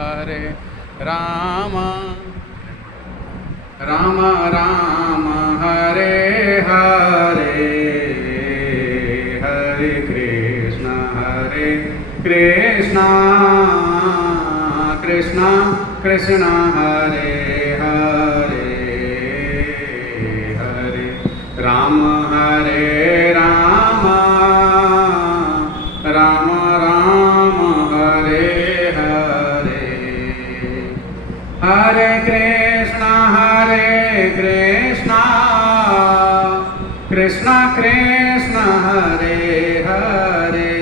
हरे राम राम राम हरे हरे हरे कृष्ण कृष्ण कृष्ण हरे हरे हरे राम राम राम हरे हरे हरे कृष्ण कृष्ण कृष्ण हरे हरे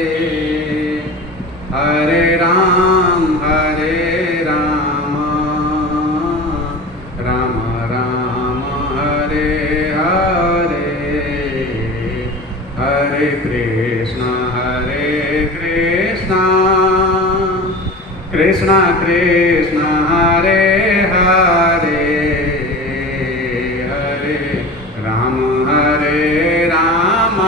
हरे राम राम राम हरे हरे हरे कृष्ण कृष्ण कृष्ण हरे हरे हरे राम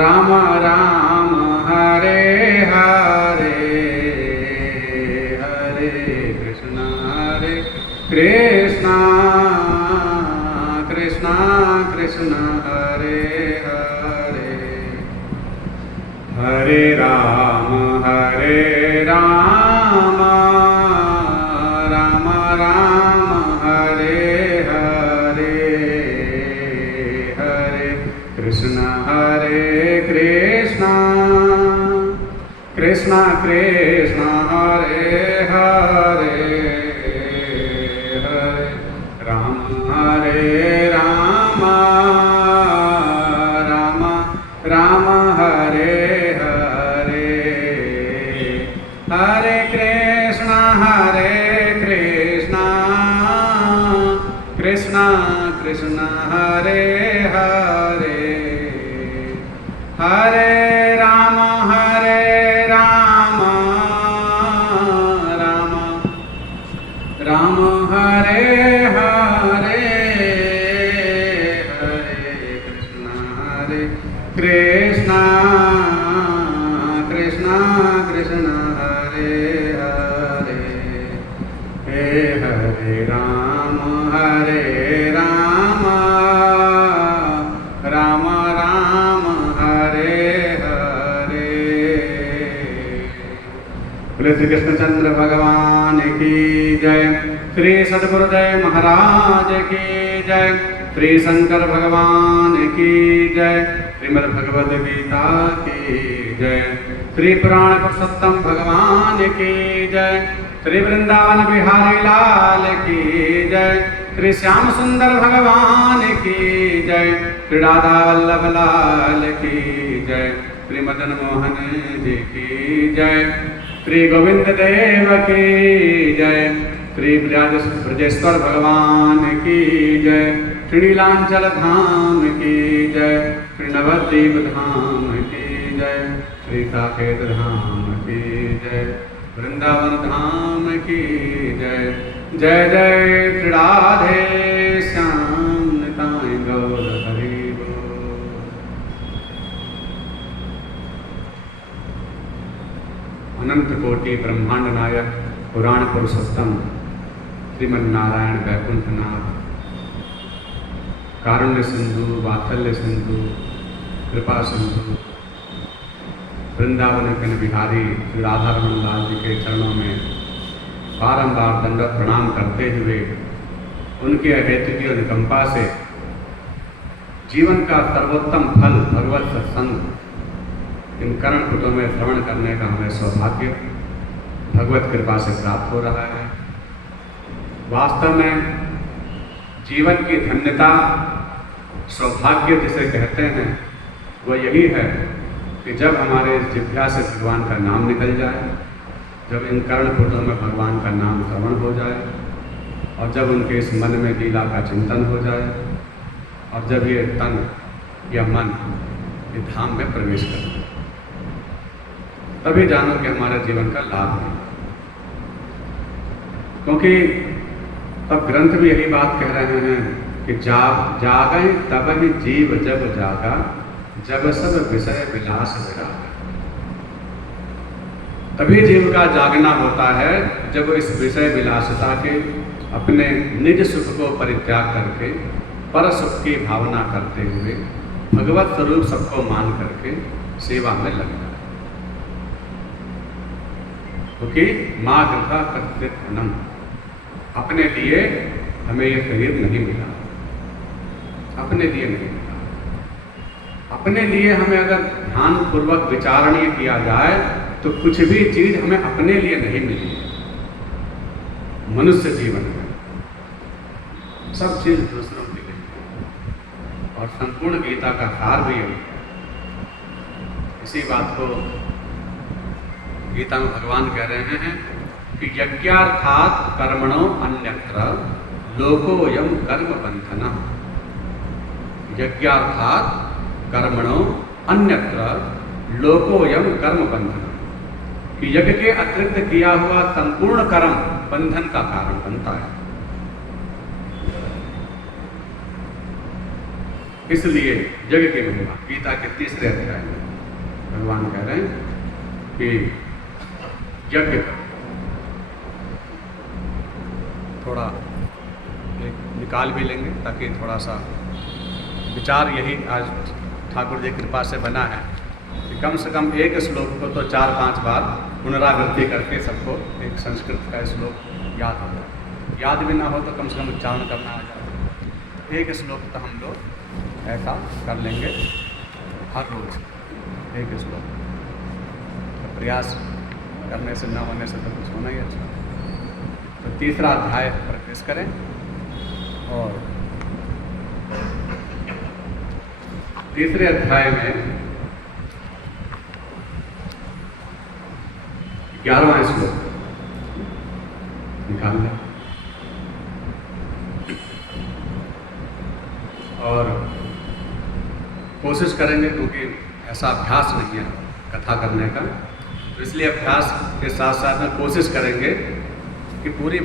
राम राम हरे हरे हरे कृष्ण कृष्ण कृष्ण हरे हरे हरे राम राम राम हरे हरे हरे कृष्ण कृष्ण कृष्ण हरे हरे हरे राम राम हरे हरे हरे कृष्ण कृष्ण कृष्ण हरे हरे हरे राम राम हरे हरे हरे कृष्ण कृष्ण कृष्ण हरे हरे हरे राम राम राम हरे हरे बोले श्री कृष्णचंद्र भगवान की जय। श्री सद्गुरुदेव महाराज की जय। श्री शंकर भगवान की जय। श्रीमद् भगवद गीता की जय। श्री पुराण पुरुषोत्तम भगवान की जय। श्री वृंदावन बिहारी लाल की जय। श्री श्याम सुंदर भगवान की जय। श्री राधा वल्लभ लाल की जय। श्री मदन मोहन जी की जय। श्री गोविंद देव की जय। श्री ब्रजेश्वर भगवान की जय। श्री नीलांचल धाम की जय। श्री नवद्वीप धाम की जय। श्री साकेत धाम की जय। वृंदावन धाम की जय। जय जय श्री राधे श्याम निताय गौर हरि बोल। अनंत कोटि ब्रह्मांड नायक पुराण पुरुषोत्तम श्रीमन्नारायण वैकुंठनाथ कारुण्य सिंधु वात्सल्य सिंधु कृपा सिंधु वृंदावन कन बिहारी श्री राधा रमन लाल जी के चरणों में बारंबार दंडवत प्रणाम करते हुए उनके अहेतुकी अनुकंपा से जीवन का सर्वोत्तम फल भगवत सत्संग इन कर्णपुटों में श्रवण करने का हमें सौभाग्य भगवत कृपा से प्राप्त हो रहा है। वास्तव में जीवन की धन्यता सौभाग्य जिसे कहते हैं वह यही है कि जब हमारे जिह्वा से भगवान का नाम निकल जाए, जब इन कर्णपुटों में भगवान का नाम श्रवण हो जाए और जब उनके इस मन में लीला का चिंतन हो जाए और जब ये तन या मन ये धाम में प्रवेश करे, तभी जानो कि हमारे जीवन का लाभ है। क्योंकि तब ग्रंथ भी यही बात कह रहे हैं कि जागहि तब ही जीव जब जागा, जब सब विषय विलास विरागा। तभी जीव का जागना होता है जब इस विषय विलासिता के अपने निज सुख को परित्याग करके पर सुख की भावना करते हुए भगवत स्वरूप सबको मान करके सेवा में लग जाए। क्योंकि माँ कृपा कर्तृत्वनम, अपने लिए हमें ये शरीर नहीं मिला, अपने लिए नहीं मिला। अपने लिए हमें अगर ध्यान पूर्वक विचारणीय किया जाए तो कुछ भी चीज हमें अपने लिए नहीं मिली। मनुष्य जीवन में सब चीज दूसरों के लिए, और संपूर्ण गीता का सार भी है। इसी बात को गीता में भगवान कह रहे हैं कि यज्ञार्थात् कर्मणो अन्यत्र लोकोऽयं कर्म बंधनः। यज्ञार्थात् कर्मणो अन्यत्र लोकोऽयं कर्म बंधनः, कि यज्ञ के अतिरिक्त किया हुआ संपूर्ण कर्म बंधन का कारण बनता है। इसलिए यज्ञ की महिमा गीता के तीसरे अध्याय में भगवान कह रहे हैं कि यज्ञ का थोड़ा एक निकाल भी लेंगे ताकि थोड़ा सा विचार यही आज ठाकुर जी कृपा से बना है कि कम से कम एक श्लोक को तो 4-5 बार पुनरावृत्ति करके सबको एक संस्कृत का श्लोक याद हो जाए। याद भी ना हो तो कम से कम उच्चारण करना आ जाए। एक श्लोक तो हम लोग ऐसा कर लेंगे हर रोज, एक श्लोक। तो प्रयास करने से न होने से तो कुछ होना ही अच्छा। तो तीसरा अध्याय प्रवेश करें और तीसरे अध्याय में 11वां श्लोक निकाल लें और कोशिश करेंगे, क्योंकि ऐसा अभ्यास नहीं है कथा करने का, तो इसलिए अभ्यास के साथ साथ में कोशिश करेंगे कि पूरी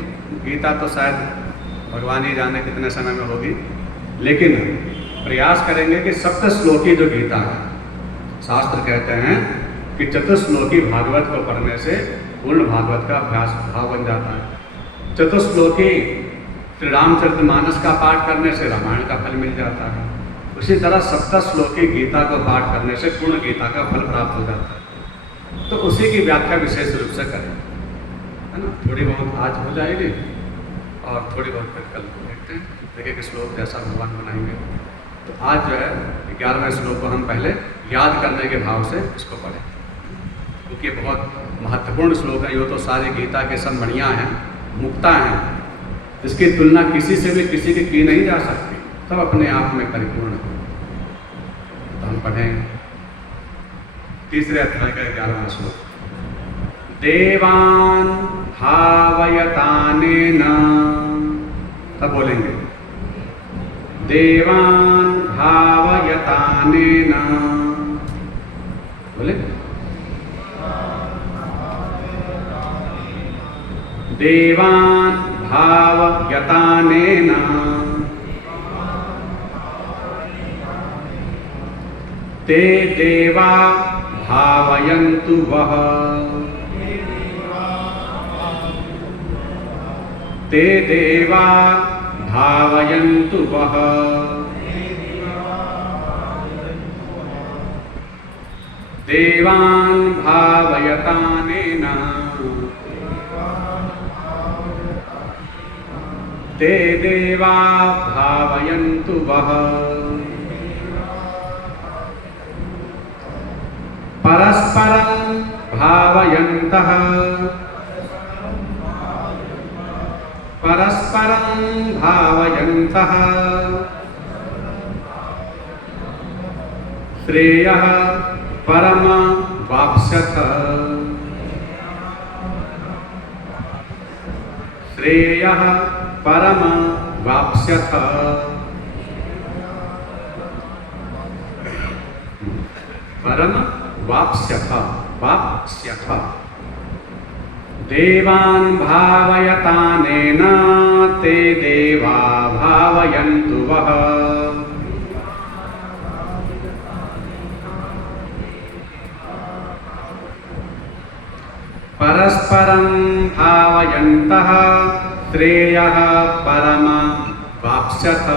गीता तो शायद भगवान ही जाने कितने समय में होगी, लेकिन प्रयास करेंगे कि सप्तश्लोकी जो गीता है, शास्त्र कहते हैं कि चतुश्लोकी भागवत को पढ़ने से पूर्ण भागवत का अभ्यास भाव बन जाता है। चतुश्लोकी श्री रामचरितमानस का पाठ करने से रामायण का फल मिल जाता है। उसी तरह सप्तश्लोकी गीता को पाठ करने से पूर्ण गीता का फल प्राप्त हो जाता है। तो उसी की व्याख्या विशेष रूप से करें, है ना। थोड़ी बहुत आज हो जाएगी और थोड़ी बहुत फिर कल देखते हैं, देखिए कि श्लोक जैसा भगवान बनाएंगे। तो आज जो है 11वें श्लोक को हम पहले याद करने के भाव से इसको पढ़ें, क्योंकि बहुत महत्वपूर्ण श्लोक है। ये तो सारी गीता के सब मणियाँ हैं, मुक्ता हैं, इसकी तुलना किसी से भी किसी की नहीं जा सकती, सब अपने आप में परिपूर्ण है। तो हम पढ़ें तीसरे अध्याय का 11वां श्लोक। देवान भावयतानेन, तब बोलेंगे देवान भावयतानेन, बोले देवान भावयतानेन ते देवा भावयन्तु वः, ते देवा भावयन्तु वः, देवान् भावयतानेन ते देवा भावयन्तु वः, परस्परं भावयन्तः, परस्परं भावयन्तः श्रेयः परमवाप्स्यथ, श्रेयः परमवाप्स्यथ, परमवाप्स्यथ, वाप्स्यथ। देवान् भावयतानेन ते देवा भावयन्तु वः, परस्परं भावयन्तः श्रेयः परमवाप्स्यथ।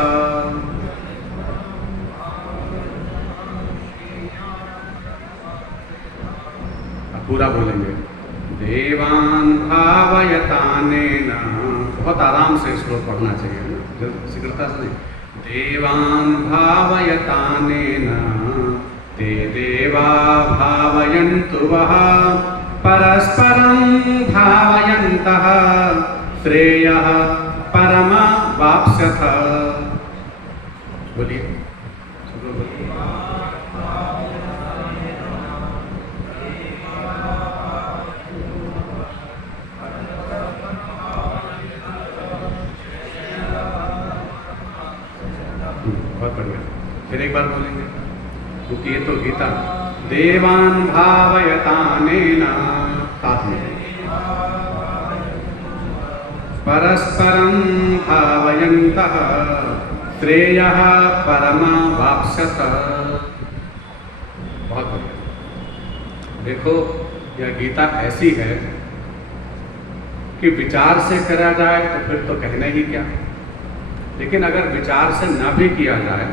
पूरा बोलेंगे। देवान् भावयतानेन, बहुत आराम से श्लोक पढ़ना चाहिए, शीघ्रता से नहीं। देवान् भावयतानेन ते देवा भावयन्तु वः, परस्परं भावयन्तः श्रेयः परमवाप्स्यथ। बोलिए। बहुत बढ़िया, फिर एक बार बोलेंगे, क्योंकि ये तो गीता। देवान् भावयतानेन, साथ में, परस्परं भावयन्तः श्रेयः परमवाप्स्यथ। बहुत बढ़िया। देखो, यह गीता ऐसी है कि विचार से करा जाए तो फिर तो कहना ही क्या, लेकिन अगर विचार से ना भी किया जाए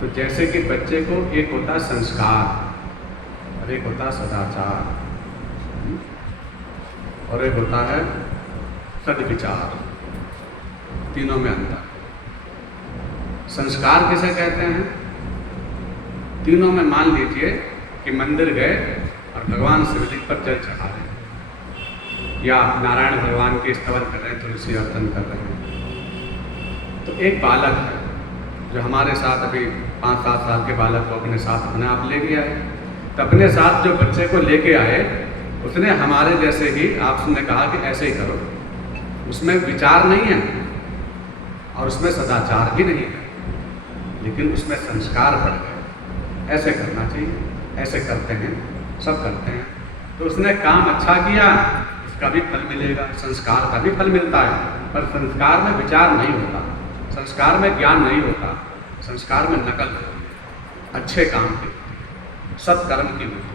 तो जैसे कि बच्चे को एक होता है संस्कार और एक होता है सदाचार और एक होता है सद्विचार, तीनों में अंतर। संस्कार किसे कहते हैं? तीनों में मान लीजिए कि मंदिर गए और भगवान शिवलिंग पर जल चढ़ा रहे हैं, या नारायण भगवान के स्तवन कर रहे हैं, तुलसी अर्चन कर रहे हैं। तो एक बालक है जो हमारे साथ अभी 5-7 साल के बालक को अपने साथ अपने आप ले गया है, तो अपने साथ जो बच्चे को लेके आए उसने हमारे जैसे ही आपने कहा कि ऐसे ही करो, उसमें विचार नहीं है और उसमें सदाचार भी नहीं है, लेकिन उसमें संस्कार बढ़ गए। ऐसे करना चाहिए, ऐसे करते हैं, सब करते हैं, तो उसने काम अच्छा किया, उसका भी फल मिलेगा, संस्कार का भी फल मिलता है। पर संस्कार में विचार नहीं होता, संस्कार में ज्ञान नहीं होता, संस्कार में नकल होती है, अच्छे काम की, सत्कर्म की होती है,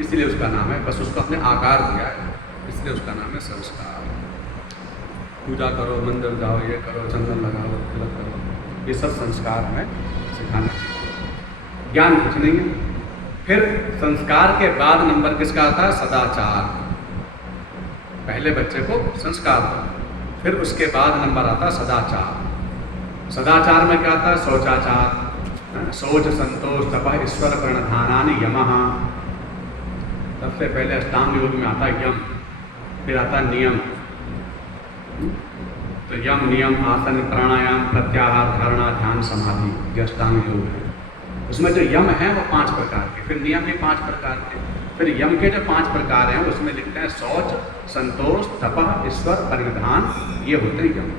इसलिए उसका नाम है, बस उसको अपने आकार दिया है, इसलिए उसका नाम है संस्कार। पूजा करो, मंदिर जाओ, ये करो, चंदन लगाओ, तिलक करो, ये सब संस्कार हमें सिखाना चाहिए, ज्ञान कुछ नहीं है। फिर संस्कार के बाद नंबर किसका आता है? सदाचार। पहले बच्चे को संस्कार दो, फिर उसके बाद नंबर आता है सदाचार। सदाचार में क्या आता है? शौचाचार, शौच, संतोष, तपः, ईश्वर प्रणधानानि यमः। सबसे पहले अष्टांग योग में आता है यम, फिर आता है नियम। तो यम, नियम, आसन, प्राणायाम, प्रत्याहार, धारणा, ध्यान, समाधि, ये अष्टांग योग है। उसमें जो यम है वो 5 प्रकार के, फिर नियम भी 5 प्रकार के, फिर यम के जो 5 प्रकार हैं उसमें लिखते हैं शौच, संतोष, तपः, ईश्वर परिधान, ये होते हैं यम।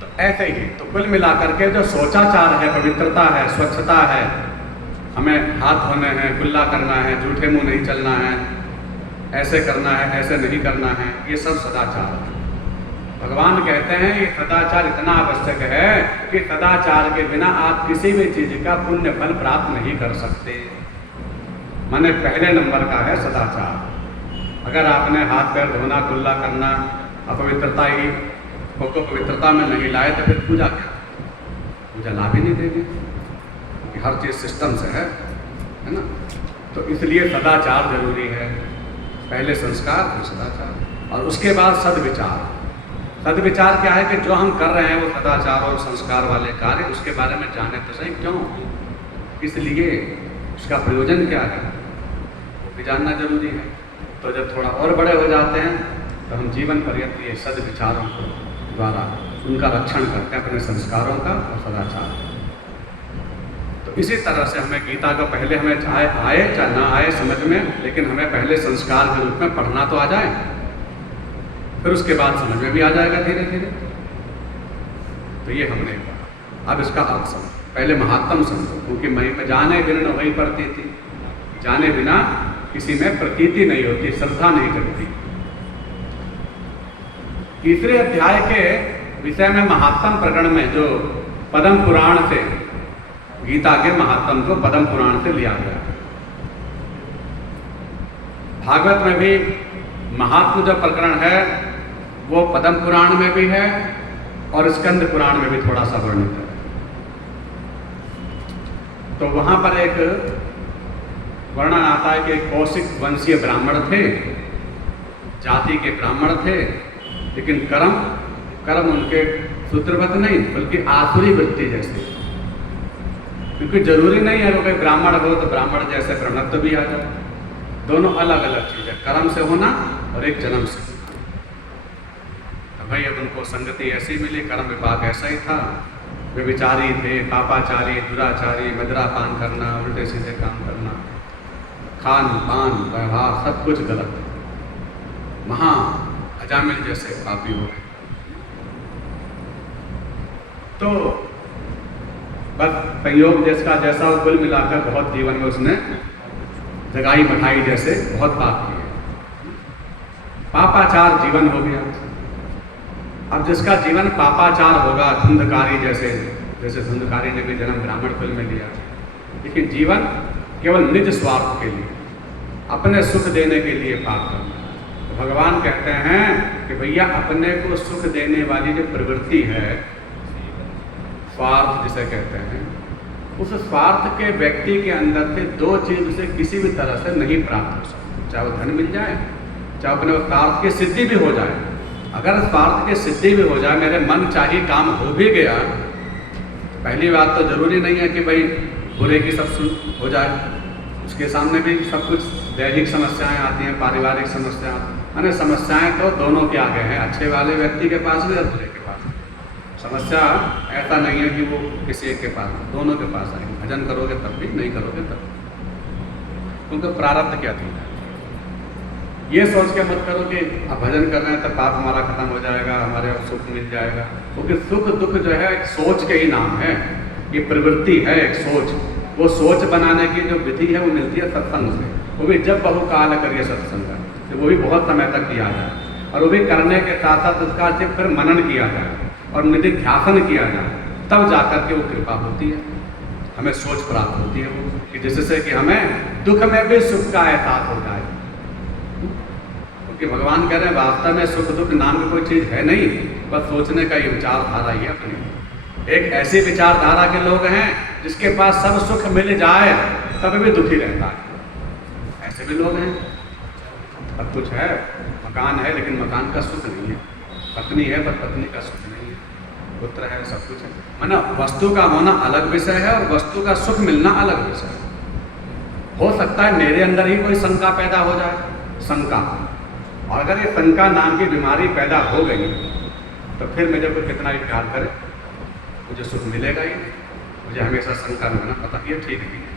तो ऐसे ही तो कुल मिलाकर के जो शौचाचार है, पवित्रता है, स्वच्छता है, हमें हाथ धोने हैं, कुल्ला करना है, जूठे मुंह नहीं चलना है, ऐसे करना है, ऐसे नहीं करना है, ये सब सदाचार है। भगवान कहते हैं ये सदाचार इतना आवश्यक है कि सदाचार के बिना आप किसी भी चीज का पुण्य फल प्राप्त नहीं कर सकते। माने पहले नंबर का है सदाचार। अगर आपने हाथ पैर धोना, कुल्ला करना, अपवित्रता ही को पवित्रता में नहीं लाए तो फिर पूजा क्या? पूजा लाभ ही नहीं देगी, क्योंकि हर चीज़ सिस्टम से है ना। तो इसलिए सदाचार जरूरी है, पहले संस्कार फिर सदाचार, और उसके बाद सद्विचार। सद्विचार क्या है कि जो हम कर रहे हैं वो सदाचार और संस्कार वाले कार्य, उसके बारे में जाने तो सही क्यों, इसलिए उसका प्रयोजन क्या है वो भी जानना जरूरी है। तो जब थोड़ा और बड़े हो जाते हैं तो हम जीवन पर्यंत ये सद्विचारों को द्वारा उनका रक्षण करते हैं, अपने संस्कारों का और सदाचार। तो इसी तरह से हमें गीता को पहले हमें चाहे आए चाहे ना आए समझ में, लेकिन हमें पहले संस्कार के रूप में पढ़ना तो आ जाए, फिर उसके बाद समझ में भी आ जाएगा धीरे धीरे। तो ये हमने पढ़ा। अब इसका अर्थ समझो, पहले महात्म समझो, क्योंकि महिमा जाने बिना वही पड़ती थी, जाने बिना किसी में प्रतीति नहीं होती, श्रद्धा नहीं जगती। तीसरे अध्याय के विषय में महात्म प्रकरण में जो पद्म पुराण से, गीता के महात्म को पद्म पुराण से लिया गया। भागवत में भी महात्म जो प्रकरण है वो पद्म पुराण में भी है और स्कंद पुराण में भी थोड़ा सा वर्णित है। तो वहां पर एक वर्णन आता है कि कौशिक वंशीय ब्राह्मण थे, जाति के ब्राह्मण थे, लेकिन कर्म उनके शूद्रवत नहीं बल्कि आसुरी वृत्ति जैसे। क्योंकि जरूरी नहीं है कोई ब्राह्मण हो तो ब्राह्मण जैसे ब्रह्मत्व भी आ जाए, दोनों अलग अलग चीज है, कर्म से होना और एक जन्म से। तो भाई अब उनको संगति ऐसी मिली, कर्म विपाक ऐसा ही था, वे विचारी थे, पापाचारी, दुराचारी, मदिरापान करना, उल्टे सीधे काम करना, खान पान व्यवहार सब कुछ गलत, महा अजामिल जैसे पापी हो गए। तो बस संयोग जिसका जैसा कुल मिलाकर बहुत जीवन में उसने जगाई मठाई जैसे बहुत पाप किए, पापाचार जीवन हो गया। अब जिसका जीवन पापाचार होगा, धुंधकारी जैसे धुंधकारी ने भी जन्म ब्राह्मण कुल में लिया, लेकिन जीवन केवल निज स्वार्थ के लिए, अपने सुख देने के लिए पाप करना। तो भगवान कहते हैं कि भैया अपने को सुख देने वाली जो प्रवृत्ति है, स्वार्थ जिसे कहते हैं, उस स्वार्थ के व्यक्ति के अंदर से दो चीज उसे किसी भी तरह से नहीं प्राप्त हो सकती, चाहे वो धन मिल जाए, चाहे अपने स्वार्थ की सिद्धि भी हो जाए। अगर स्वार्थ की सिद्धि भी हो जाए, मेरे मन चाहिए काम हो भी गया, पहली बात तो जरूरी नहीं है कि भाई बुरे की सब हो जाए, उसके सामने भी सब कुछ दैहिक समस्याएं आती हैं, पारिवारिक समस्या, माने समस्याएं तो दोनों के आगे हैं, अच्छे वाले व्यक्ति के पास भी और बुरे के पास। समस्या ऐसा नहीं है कि वो किसी एक के पास, दोनों के पास आएंगे। भजन करोगे तब भी, नहीं करोगे तब, क्योंकि प्रारब्ध क्या थी। ये सोच के मत करो कि अब भजन कर रहे हैं तो पाप हमारा खत्म हो जाएगा, हमारे अब सुख मिल जाएगा, क्योंकि सुख दुख जो है एक सोच के ही नाम है, ये प्रवृत्ति है, एक सोच। वो सोच बनाने की जो विधि है वो मिलती है सत्संग से, वो भी जब बहुकाल करिए सत्संग, तो वो भी बहुत समय तक किया जाए, और वो भी करने के साथ साथ उसका सिर्फ फिर मनन किया जाए और निधिध्यासन किया जाए, तब जाकर के वो कृपा होती है, हमें सोच प्राप्त होती है वो, कि जिससे कि हमें दुख में भी सुख का एहसास हो जाए। क्योंकि भगवान कह रहे हैं वास्तव में सुख दुख नाम की कोई चीज है नहीं, बस सोचने का ये विचारधारा ही है अपनी। एक ऐसी विचारधारा के लोग हैं जिसके पास सब सुख मिल जाए तब भी दुखी रहता है, ऐसे भी लोग हैं। सब कुछ है, मकान है, लेकिन मकान का सुख नहीं है, पत्नी है पर पत्नी का सुख नहीं है, पुत्र है, सब कुछ है। माना वस्तु का होना अलग विषय है और वस्तु का सुख मिलना अलग विषय है। हो सकता है मेरे अंदर ही कोई शंका पैदा हो जाए, शंका, और अगर ये शंका नाम की बीमारी पैदा हो गई तो फिर मुझे कोई कितना भी प्यार करे मुझे सुख मिलेगा ही नहीं। मुझे हमेशा शंका में होना, पता ये ठीक नहीं है।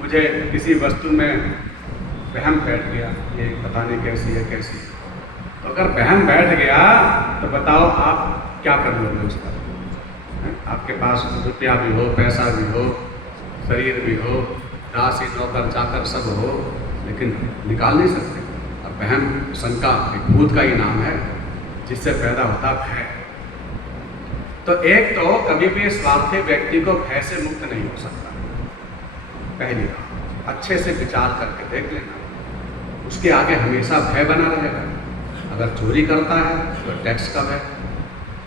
मुझे किसी वस्तु में वहम बैठ गया, ये पता नहीं कैसी है कैसी, तो अगर वहम बैठ गया तो बताओ आप क्या कर लोगे उस पर। आपके पास रुपया भी हो, पैसा भी हो, शरीर भी हो, दासी नौकर चाकर सब हो, लेकिन निकाल नहीं सकते। अब वहम शंका एक भूत का ही नाम है जिससे पैदा होता भय। तो एक तो कभी भी स्वार्थी व्यक्ति को भय से मुक्त नहीं हो सकता। पहली बात अच्छे से विचार करके देख लेना, उसके आगे हमेशा भय बना रहेगा। अगर चोरी करता है तो टैक्स का भय,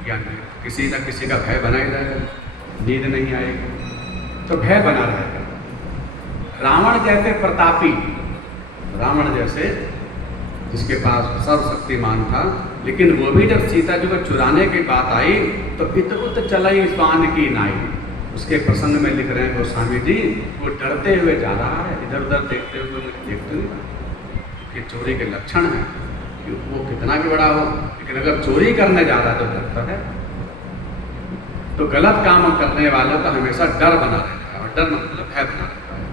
या किसी न किसी का भय बना ही रहेगा, नींद नहीं आएगी तो भय बना रहेगा। रावण जैसे प्रतापी, रावण जैसे जिसके पास सर्वशक्तिमान था, लेकिन वो भी जब सीता जी को चुराने की बात आई तो इतुत चलई स्वान की नाई, उसके प्रसंग में लिख रहे हैं गोस्वामी जी, वो डरते हुए जा रहा है, इधर उधर देखते हुए, मुझे देखते नहीं रहा कि चोरी के लक्षण है कि वो कितना भी बड़ा हो, लेकिन अगर चोरी करने जा रहा है तो डरता है। तो गलत काम करने वालों का हमेशा डर बना रहता है, और डर मतलब भय बना रहता है।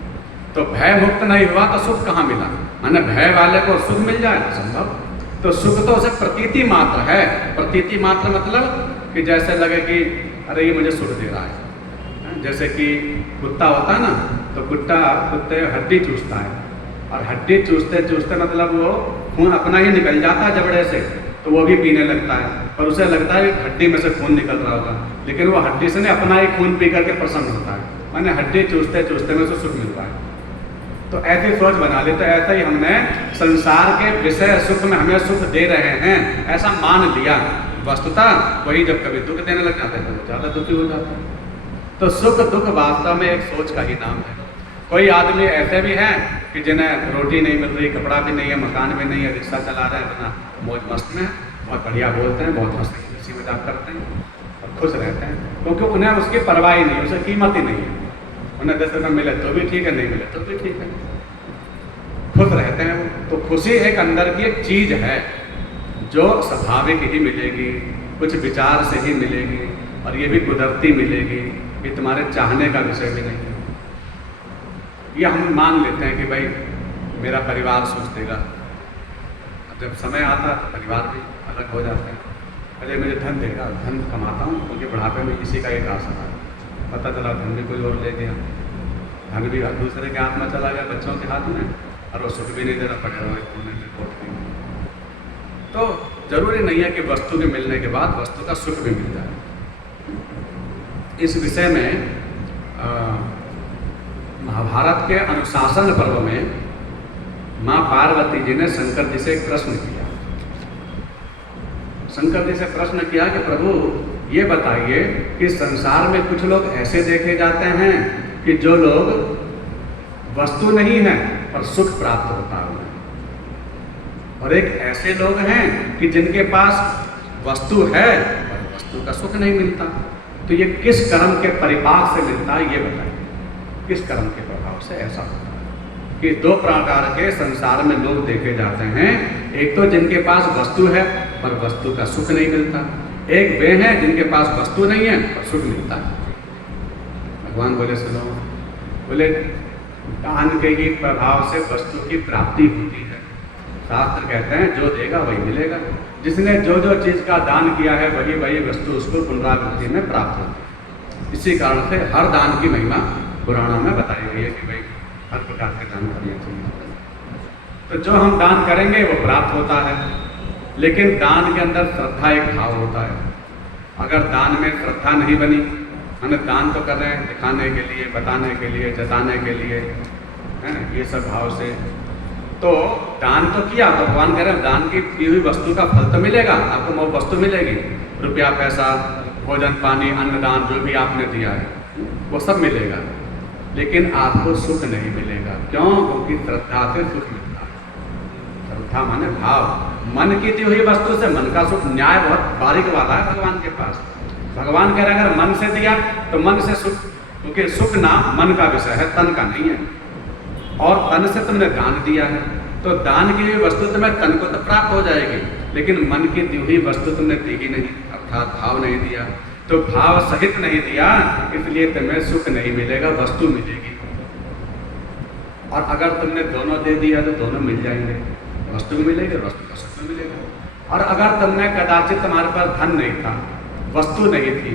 तो भय मुक्त नहीं हुआ तो सुख कहाँ मिला? माने भय वाले को सुख मिल जाए संभव? तो सुख तो उसे प्रतीति मात्र है। प्रतीति मात्र मतलब कि जैसे लगे कि अरे ये मुझे सुख दे रहा है। जैसे कि कुत्ता होता है ना, तो कुत्ते हड्डी चूसता है, और हड्डी चूसते चूसते मतलब वो खून अपना ही निकल जाता है जबड़े से, तो वो भी पीने लगता है, और उसे लगता है हड्डी में से खून निकल रहा होगा, लेकिन वो हड्डी से नहीं अपना ही खून पी करके प्रसन्न होता है। माने हड्डी चूसते चूसते में उसे सुख मिलता है। तो ऐसी सोच बना ली, तो ऐसा ही हमने संसार के विषय सुख में हमें सुख दे रहे हैं ऐसा मान लिया। वस्तुतः वही जब कभी दुख देने लग जाते हैं तो ज़्यादा दुखी हो जाता है। तो सुख दुख वास्तव में एक सोच का ही नाम है। कोई आदमी ऐसे भी हैं कि जिन्हें रोटी नहीं मिल रही, कपड़ा भी नहीं है, मकान भी नहीं है, रिक्शा चला रहे हैं, अपना मौज मस्त में, बहुत बढ़िया बोलते हैं, बहुत हंसी खुशी मजाक करते हैं और खुश रहते हैं, क्योंकि उन्हें उसकी परवाह ही नहीं, उसे कीमत ही नहीं है। उन्हें 10 रुपये मिले तो भी ठीक है, नहीं मिले तो भी ठीक है, खुश रहते हैं वो। तो खुशी एक अंदर की एक चीज़ है जो स्वाभाविक ही मिलेगी, कुछ विचार से ही मिलेगी, और ये भी कुदरती मिलेगी, ये तुम्हारे चाहने का विषय भी नहीं है। ये हम मान लेते हैं कि भाई मेरा परिवार सोच देगा, जब समय आता तो परिवार भी अलग हो जाते हैं। अरे मुझे धन देगा, धन कमाता हूँ क्योंकि बुढ़ापे में इसी का एक आशा है, पता चला धन भी कोई और ले गया, धन भी दूसरे के हाथ में चला गया, बच्चों के हाथ में, और वो सुख भी नहीं देना पड़ रहा है। तो जरूरी नहीं है कि वस्तु के मिलने के बाद वस्तु का सुख भी मिल जाए। इस विषय में महाभारत के अनुशासन पर्व में माँ पार्वती जी ने शंकर जी से एक प्रश्न किया। शंकर जी से प्रश्न किया कि प्रभु ये बताइए कि संसार में कुछ लोग ऐसे देखे जाते हैं कि जो लोग वस्तु नहीं है पर सुख प्राप्त होता है, और एक ऐसे लोग हैं कि जिनके पास वस्तु है पर वस्तु का सुख नहीं मिलता। तो ये किस कर्म के परिपाक से मिलता है, ये बताइए, किस कर्म के प्रभाव से ऐसा होता है कि दो प्रकार के संसार में लोग देखे जाते हैं। एक तो जिनके पास वस्तु है पर वस्तु का सुख नहीं मिलता, एक वे हैं जिनके पास वस्तु नहीं है पर सुख मिलता है। भगवान बोले सुनो, बोले दान के ही प्रभाव से वस्तु की प्राप्ति होती है। शास्त्र कहते हैं जो देगा वही मिलेगा, जिसने जो जो चीज़ का दान किया है वही वही वस्तु उसको पुनरावृत्ति में प्राप्त होती है। इसी कारण से हर दान की महिमा पुराणों में बताई गई है कि भाई हर प्रकार के दान करने चाहिए। तो जो हम दान करेंगे वो प्राप्त होता है, लेकिन दान के अंदर श्रद्धा एक भाव होता है। अगर दान में श्रद्धा नहीं बनी, हमें दान तो कर रहे हैं दिखाने के लिए, बताने के लिए, जताने के लिए, है ना, ये सब भाव से, तो दान तो किया, भगवान कह रहे हैं दान की हुई वस्तु का फल तो मिलेगा आपको, वो वस्तु मिलेगी, रुपया पैसा भोजन पानी अन्नदान जो भी आपने दिया है वो सब मिलेगा, लेकिन आपको सुख नहीं मिलेगा। क्यों? क्योंकि श्रद्धा से सुख मिलता है। श्रद्धा माने भाव, मन की दी हुई वस्तु से मन का सुख, न्याय बहुत बारीक वाला है भगवान के पास। भगवान कह रहे हैं अगर मन से दिया तो मन से सुख, क्योंकि सुख ना मन का विषय है, तन का नहीं है, और तन से तुमने दान दिया है तो दान की हुई वस्तु तुम्हें तन को तो प्राप्त हो जाएगी, लेकिन मन की दी हुई वस्तु तुमने दी ही नहीं, अर्थात भाव नहीं दिया। तो भाव सहित नहीं दिया, इसलिए तुम्हें सुख नहीं मिलेगा, वस्तु मिलेगी। और अगर तुमने दोनों दे दिया तो दोनों मिल जाएंगे, वस्तु भी मिलेगी, वस्तु का सुख भी मिलेगा। और अगर तुमने कदाचित तुम्हारे पास धन नहीं था, वस्तु नहीं थी,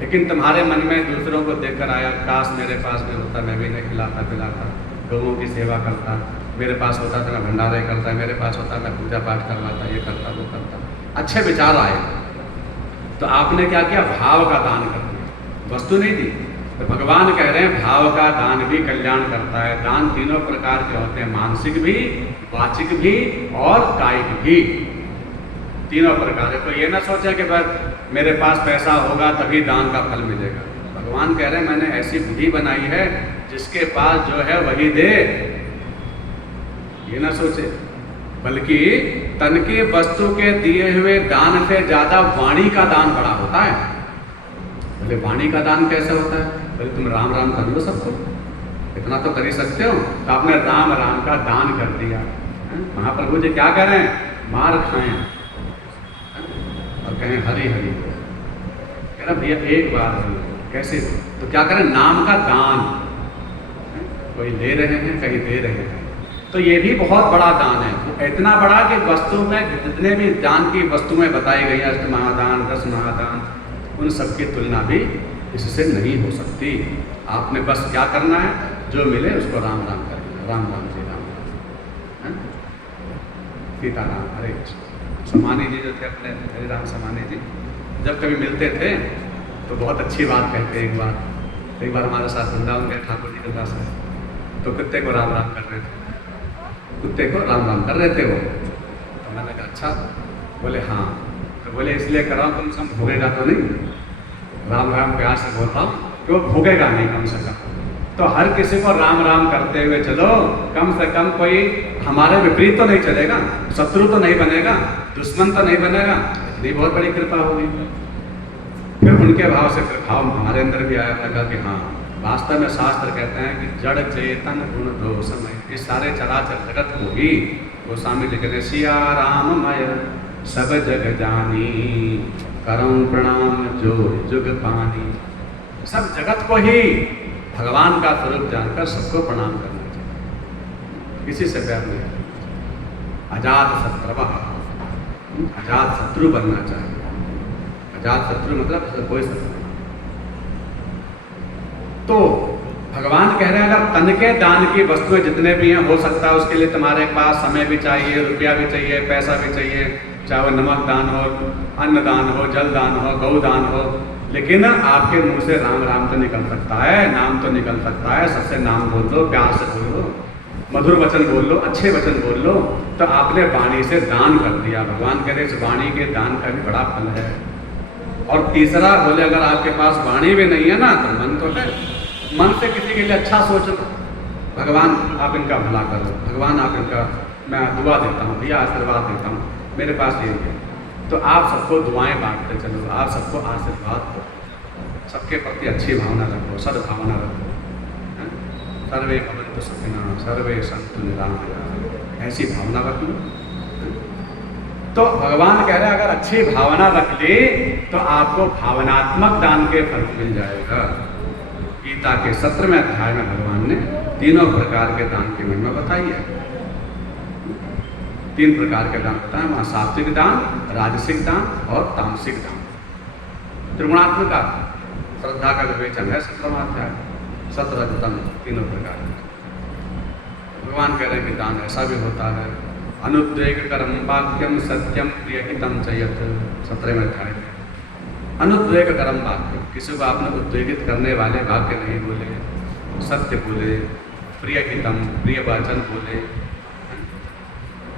लेकिन तुम्हारे मन में दूसरों को देखकर आया काश मेरे पास भी होता, मैं भी नहीं खिलाता पिलाता, गौओं की सेवा करता, मेरे पास होता तो मैं भंडारे करता, मेरे पास होता मैं पूजा पाठ करवाता, ये करता वो करता, अच्छे विचार आए, तो आपने क्या किया? भाव का दान कर दिया, वस्तु नहीं दी। तो भगवान कह रहे हैं भाव का दान भी कल्याण करता है। दान तीनों प्रकार के होते हैं, मानसिक भी, वाचिक भी और कायिक भी, तीनों प्रकार है। तो ये ना सोचा कि बस मेरे पास पैसा होगा तभी दान का फल मिलेगा। भगवान कह रहे हैं मैंने ऐसी विधि बनाई है जिसके पास जो है वही दे, ये ना सोचे, बल्कि तन की वस्तु के दिए हुए दान से ज्यादा वाणी का दान बड़ा होता है। बोले वाणी का दान कैसे होता है? बोले तुम राम राम कर लो सबको, इतना तो कर ही सकते हो, तो आपने राम राम का दान कर दिया। महाप्रभु जी क्या करें? मार खाएं और कहें हरी हरी, कह रहा भैया एक बार कैसे? तो क्या करें? नाम का दान, कोई ले रहे हैं कहीं दे रहे हैं, तो ये भी बहुत बड़ा दान है। वो इतना बड़ा कि वस्तु में जितने भी दान की वस्तुएं बताई गई, अष्ट महादान, 10 महादान, उन सब की तुलना भी इससे नहीं हो सकती। आपने बस क्या करना है, जो मिले उसको राम राम करना, राम राम जी राम राम, सीताराम हरे कृष्ण। समानी जी जो थे अपने हरे राम समानी जी, जब कभी मिलते थे तो बहुत अच्छी बात कहते। एक बार हमारे साथ वृंदावन गए ठाकुर जी के पास, तो कुत्ते को राम राम कर रहे थे, कुत्ते को राम राम कर रहे थे वो। तो मैंने कहा अच्छा, बोले हाँ। तो बोले इसलिए कर रहा हूँ, कम से कम भोगेगा तो नहीं, राम राम प्यार से बोल रहा हूँ कि वो भोगेगा नहीं कम से कम। तो हर किसी को राम राम करते हुए चलो, कम से कम कोई हमारे विपरीत तो नहीं चलेगा, शत्रु तो नहीं बनेगा, दुश्मन तो नहीं बनेगा, इतनी बहुत बड़ी कृपा होगी। फिर उनके भाव से फिर भाव हमारे अंदर भी आया, लगा कि हाँ वास्तव में शास्त्र कहते हैं कि जड़ चेतन गुण दोषमय, इस सारे चराचर जगत को ही गोस्वामी लिख रहे सिया राममय सब जग जानी, करम प्रणाम जो जुग पानी। सब जगत को ही भगवान का स्वरूप जानकर सबको प्रणाम करना चाहिए, किसी से प्यार नहीं करना। अजात शत्रु, अजात शत्रु बनना चाहिए। अजात शत्रु मतलब कोई शत्रु। तो भगवान कह रहे हैं अगर तन के दान की वस्तुएं जितने भी हैं, हो सकता है उसके लिए तुम्हारे पास समय भी चाहिए, रुपया भी चाहिए, पैसा भी चाहिए, चाहे वो नमक दान हो, अन्न दान हो, जल दान हो, गौ दान हो, लेकिन आपके मुंह से राम राम तो निकल सकता है, नाम तो निकल सकता है। सबसे नाम बोल लो, प्यार से बोल लो, मधुर वचन बोल लो, अच्छे वचन बोल लो, तो आपने वाणी से दान कर दिया। भगवान कह रहे इस वाणी के दान का भी बड़ा फल है। और तीसरा बोले अगर आपके पास वाणी भी नहीं है ना, तो मन तो है, मन से किसी के लिए अच्छा सोच लो, भगवान आप इनका भला करो, भगवान आप इनका, मैं दुआ देता हूँ भैया, आशीर्वाद देता हूँ, मेरे पास ये है। तो आप सबको दुआएं बांटते चलो, आप सबको आशीर्वाद दो, सबके प्रति अच्छी भावना रखो, सद्भावना रखो। सर्वे भवन्तु सुखिनः सर्वे सन्तु निरामयाः, ऐसी भावना रख लो। तो भगवान कह रहे हैं अगर अच्छी भावना रख ली तो आपको भावनात्मक दान के फल मिल जाएगा। गीता के 17वें अध्याय में भगवान ने तीनों प्रकार के दान की महिमा बताई है। 3 प्रकार के दान बताए वहाँ, सात्विक दान, राजसिक दान और तामसिक दान। त्रिगुणात्मक श्रद्धा का विवेचन है 17वां अध्याय, 17 दान तीनों प्रकार के। भगवान कह रहे हैं कि दान ऐसा भी होता है, अनुद्वेगकरं वाक्यम सत्यम प्रियहितं च यत्, 17वें अध्याय में। अनुद्वेगकरं वाक्यम, किसी को आपने उद्वेगित करने वाले वाक्य नहीं बोले, सत्य बोले, प्रियहितम प्रिय वचन बोले,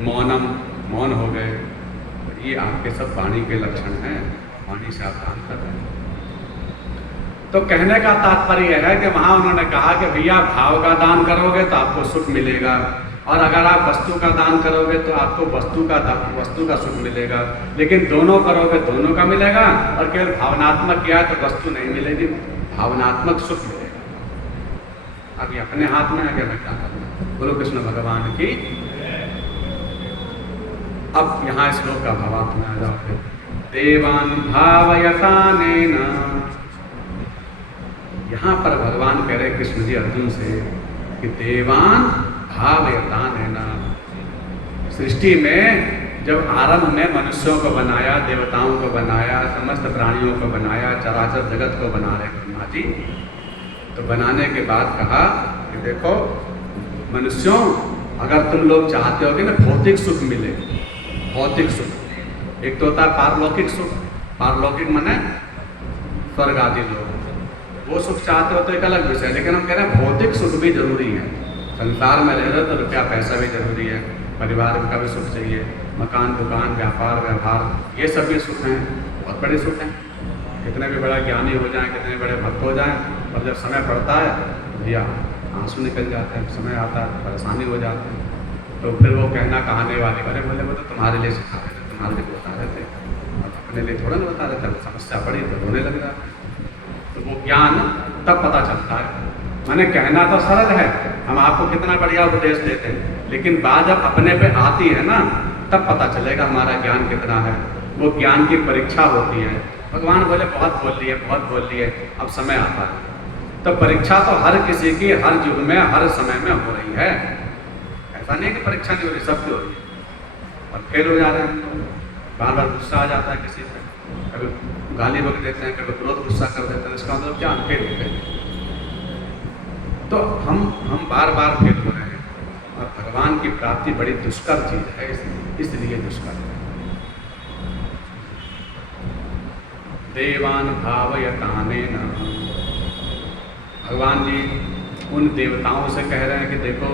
मौनम मौन हो गए, ये आपके सब वाणी के लक्षण हैं। वाणी से आप दान कर रहे हैं। तो कहने का तात्पर्य है कि वहाँ उन्होंने कहा कि भैया भाव का दान करोगे तो आपको सुख मिलेगा, और अगर आप वस्तु का दान करोगे तो आपको वस्तु का सुख मिलेगा, लेकिन दोनों करोगे दोनों का मिलेगा, और केवल भावनात्मक किया तो वस्तु नहीं मिलेगी, भावनात्मक सुख मिलेगा। अभी अपने हाथ में है कि मैं क्या करूँ। बोलो कृष्ण भगवान की। अब यहाँ श्लोक का भावार्थ में आ जाओ। देवान भावयतानेन, यहाँ पर भगवान कह रहे कृष्ण जी अर्जुन से कि देवान भावयतानेन, सृष्टि में जब आरंभ में मनुष्यों को बनाया, देवताओं को बनाया, समस्त प्राणियों को बनाया, चराचर जगत को बना रहे ब्रह्मा जी, तो बनाने के बाद कहा कि देखो मनुष्यों, अगर तुम लोग चाहते हो कि ना भौतिक सुख मिले, भौतिक सुख एक तो होता है पारलौकिक सुख, पारलौकिक माने स्वर्ग आदि लोग, वो सुख चाहते हो तो एक अलग विषय, लेकिन हम कह रहे हैं भौतिक सुख भी जरूरी है। संसार में रह रहे तो रुपया पैसा भी जरूरी है, परिवार का भी सुख चाहिए, मकान दुकान व्यापार व्यवहार ये सब भी सुख हैं, बहुत बड़े सुख हैं। कितने भी बड़ा ज्ञानी हो जाए, कितने बड़े भक्त हो जाए, और जब समय पड़ता है तो भैया आंसू निकल जाते हैं, समय आता है परेशानी हो जाती है। तो फिर वो कहना कहाने वाले बड़े बोले वो तो तुम्हारे लिए सिखा रहे थे, तुम्हारे लिए बता रहे थे, और अपने लिए थोड़ा ना बता रहे थे। समस्या पड़ी तो रोने लग रहा है। तो वो ज्ञान तब पता चलता है। मैंने कहना तो सरल है, हम आपको कितना बढ़िया उपदेश देते हैं, लेकिन बात जब अपने पे आती है ना, तब पता चलेगा हमारा ज्ञान कितना है। वो ज्ञान की परीक्षा होती है। भगवान बोले बहुत बोल लिए, बहुत बोल लिए, अब समय आता है। तो परीक्षा तो हर किसी की हर युग में हर समय में हो रही है। ऐसा नहीं कि परीक्षा नहीं हो रही, सबकी हो रही है, और फेल हो जा रहे हैं। बार बार गुस्सा आ जाता है किसी से, कभी गाली बक देते हैं, कभी क्रोध गुस्सा कर देते हैं, इसका मतलब क्या फेल हो गए। तो हम बार बार फेल हो रहे हैं, और भगवान की प्राप्ति बड़ी दुष्कर चीज है, इसलिए दुष्कर है। देवान भावयतानेन, भगवान जी उन देवताओं से कह रहे हैं कि देखो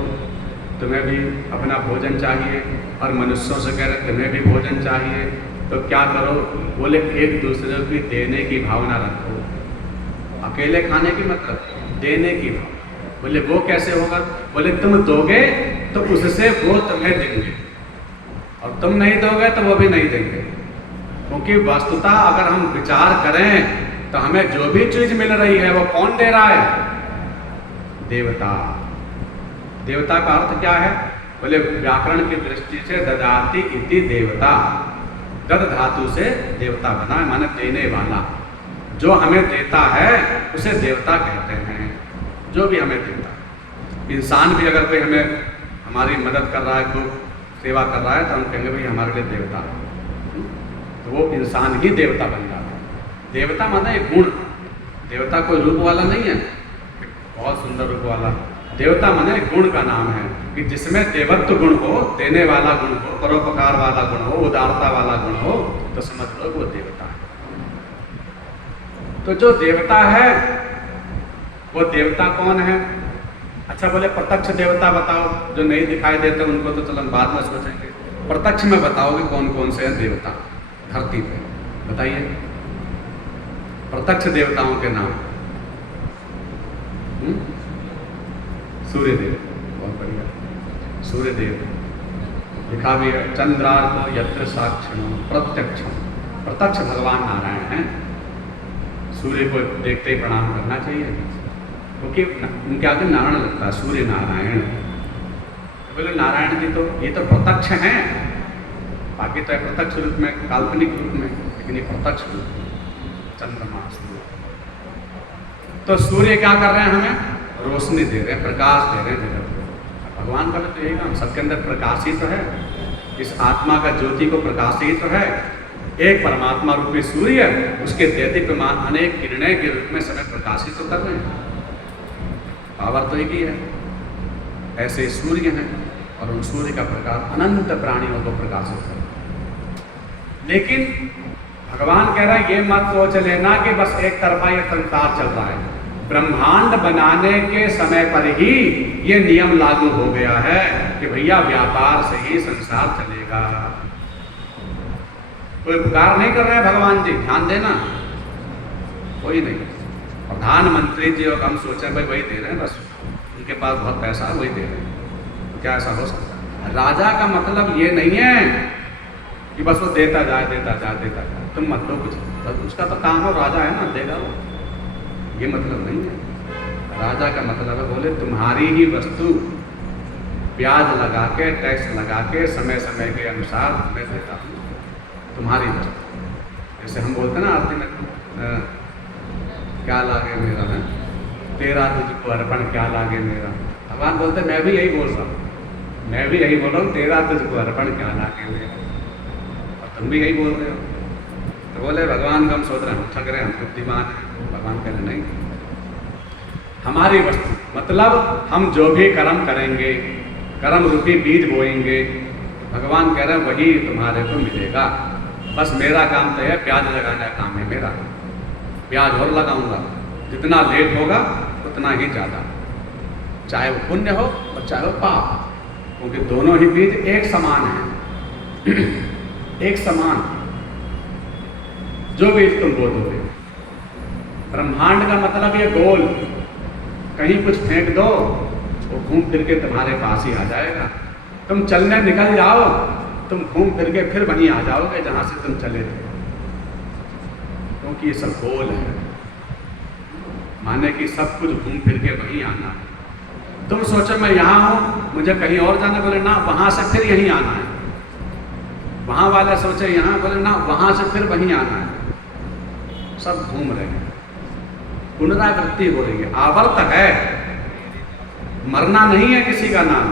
तुम्हें भी अपना भोजन चाहिए, और मनुष्यों से कह रहे हैं तुम्हें भी भोजन चाहिए, तो क्या करो? बोले एक दूसरे को देने की भावना रखो, अकेले खाने की मतलब देने की भावना। बोले वो कैसे होगा? बोले तुम दोगे तो उससे वो तुम्हें देंगे, और तुम नहीं दोगे तो वो भी नहीं देंगे। क्योंकि वस्तुतः अगर हम विचार करें तो हमें जो भी चीज मिल रही है वो कौन दे रहा है? देवता। देवता का अर्थ क्या है? बोले व्याकरण की दृष्टि से ददाति इति देवता, दद धातु से देवता बना है, माने देने वाला। जो हमें देता है उसे देवता कहते हैं, जो भी हमें देता है। इंसान भी अगर कोई हमें हमारी मदद कर रहा है, कोई सेवा कर रहा है, तो हम कहेंगे भाई हमारे लिए देवता है, तो वो इंसान ही देवता बन जाता है। देवता माने एक गुण, देवता कोई रूप वाला नहीं है, बहुत सुंदर रूप वाला। देवता माने गुण का नाम है कि जिसमें देवत्व गुण हो, देने वाला गुण हो, परोपकार वाला गुण हो, उदारता वाला गुण हो, तो समझ लो वो देवता है। तो जो देवता है वो देवता कौन है? अच्छा बोले प्रत्यक्ष देवता बताओ, जो नहीं दिखाई देते उनको तो चलो बाद में सोचेंगे। प्रत्यक्ष में बताओगे कौन कौन से हैं देवता धरती पे? बताइए प्रत्यक्ष देवताओं के नाम। सूर्यदेव, बहुत बढ़िया, सूर्यदेव लिखा भी है। चंद्रार्को यत्र साक्षिणो प्रत्यक्षम, प्रत्यक्ष भगवान नारायण हैं। सूर्य को देखते ही प्रणाम करना चाहिए, क्योंकि उनके आगे नारायण लगता है, सूर्य नारायण। बोले नारायण जी तो ये तो प्रत्यक्ष हैं, बाकी तो प्रत्यक्ष रूप में, काल्पनिक रूप में, लेकिन ये प्रत्यक्ष रूप में चंद्रमा सूर्य। तो सूर्य क्या कर रहे हैं? हमें रोशनी दे रहे हैं, प्रकाश दे रहे हैं जगत को। भगवान का तो यही काम, सबके अंदर प्रकाश ही तो है, इस आत्मा का ज्योति को प्रकाश ही तो है। एक परमात्मा रूपी सूर्य उसके दैदीप्यमान अनेक किरणें के रूप में समय प्रकाशित तो कर रहे हैं, पावर तो एक ही है। ऐसे सूर्य हैं और उन सूर्य का प्रकाश अनंत प्राणियों को प्रकाशित कर। लेकिन भगवान कह रहा है ये मत सोच लेना कि बस एक तरफा ये संसार चल रहा है। ब्रह्मांड बनाने के समय पर ही ये नियम लागू हो गया है कि भैया व्यापार से ही संसार चलेगा। कोई उपकार नहीं कर रहे हैं भगवान जी, ध्यान देना, कोई नहीं। प्रधानमंत्री जी और हम सोचे भाई वही दे रहे हैं, बस उनके पास बहुत पैसा है वही दे रहे हैं, तो क्या ऐसा हो सकता है? राजा का मतलब ये नहीं है कि बस वो देता जाए देता जाए देता जाए, तुम मत दो कुछ, तो उसका तो काम हो, राजा है ना, देगा वो, ये मतलब नहीं है। राजा का मतलब है बोले तुम्हारी ही वस्तु ब्याज लगा के, टैक्स लगा के, समय समय के अनुसार मैं देता हूँ तुम्हारी वस्तु। जैसे हम बोलते हैं ना आरती में, क्या लागे मेरा है तेरा तुझको अर्पण, क्या लागे मेरा। भगवान बोलते मैं भी यही बोल रहा हूँ, मैं भी यही बोल रहा हूँ, तेरा तुझको अर्पण, क्या लागे मेरा, और तुम भी यही बोल रहे हो। तो बोले भगवान को हम सोच रहे हैं हम ठग रहे हैं, हम बुद्धिमान हैं। भगवान कह रहे नहीं, हमारी वस्तु मतलब हम जो भी कर्म करेंगे, कर्म रूपी बीज बोएंगे, भगवान कह रहे हैं वही तुम्हारे को मिलेगा। बस मेरा काम तो है, प्याज लगाना काम है मेरा, प्याज और लगाऊंगा, जितना लेट होगा उतना ही ज़्यादा, चाहे वो पुण्य हो और चाहे वो पाप, क्योंकि दोनों ही बीज एक समान हैं। एक समान, जो बीज तुम बो दोगे। ब्रह्मांड का मतलब ये गोल, कहीं कुछ फेंक दो वो घूम फिर के तुम्हारे पास ही आ जाएगा। तुम चलने निकल जाओ, तुम घूम फिर के फिर वहीं आ जाओगे जहां से तुम चले थे, क्योंकि ये सब गोल है, माने कि सब कुछ घूम फिर के वहीं आना है। तुम सोचो मैं यहाँ हूँ, मुझे कहीं और जाना, बोले ना वहां से फिर यहीं आना है। वहां वाले सोचे यहाँ, बोले ना वहां से फिर वहीं आना है। सब घूम रहे हैं, पुनरावृत्ति हो रही है, आवर्त है, मरना नहीं है किसी का नाम।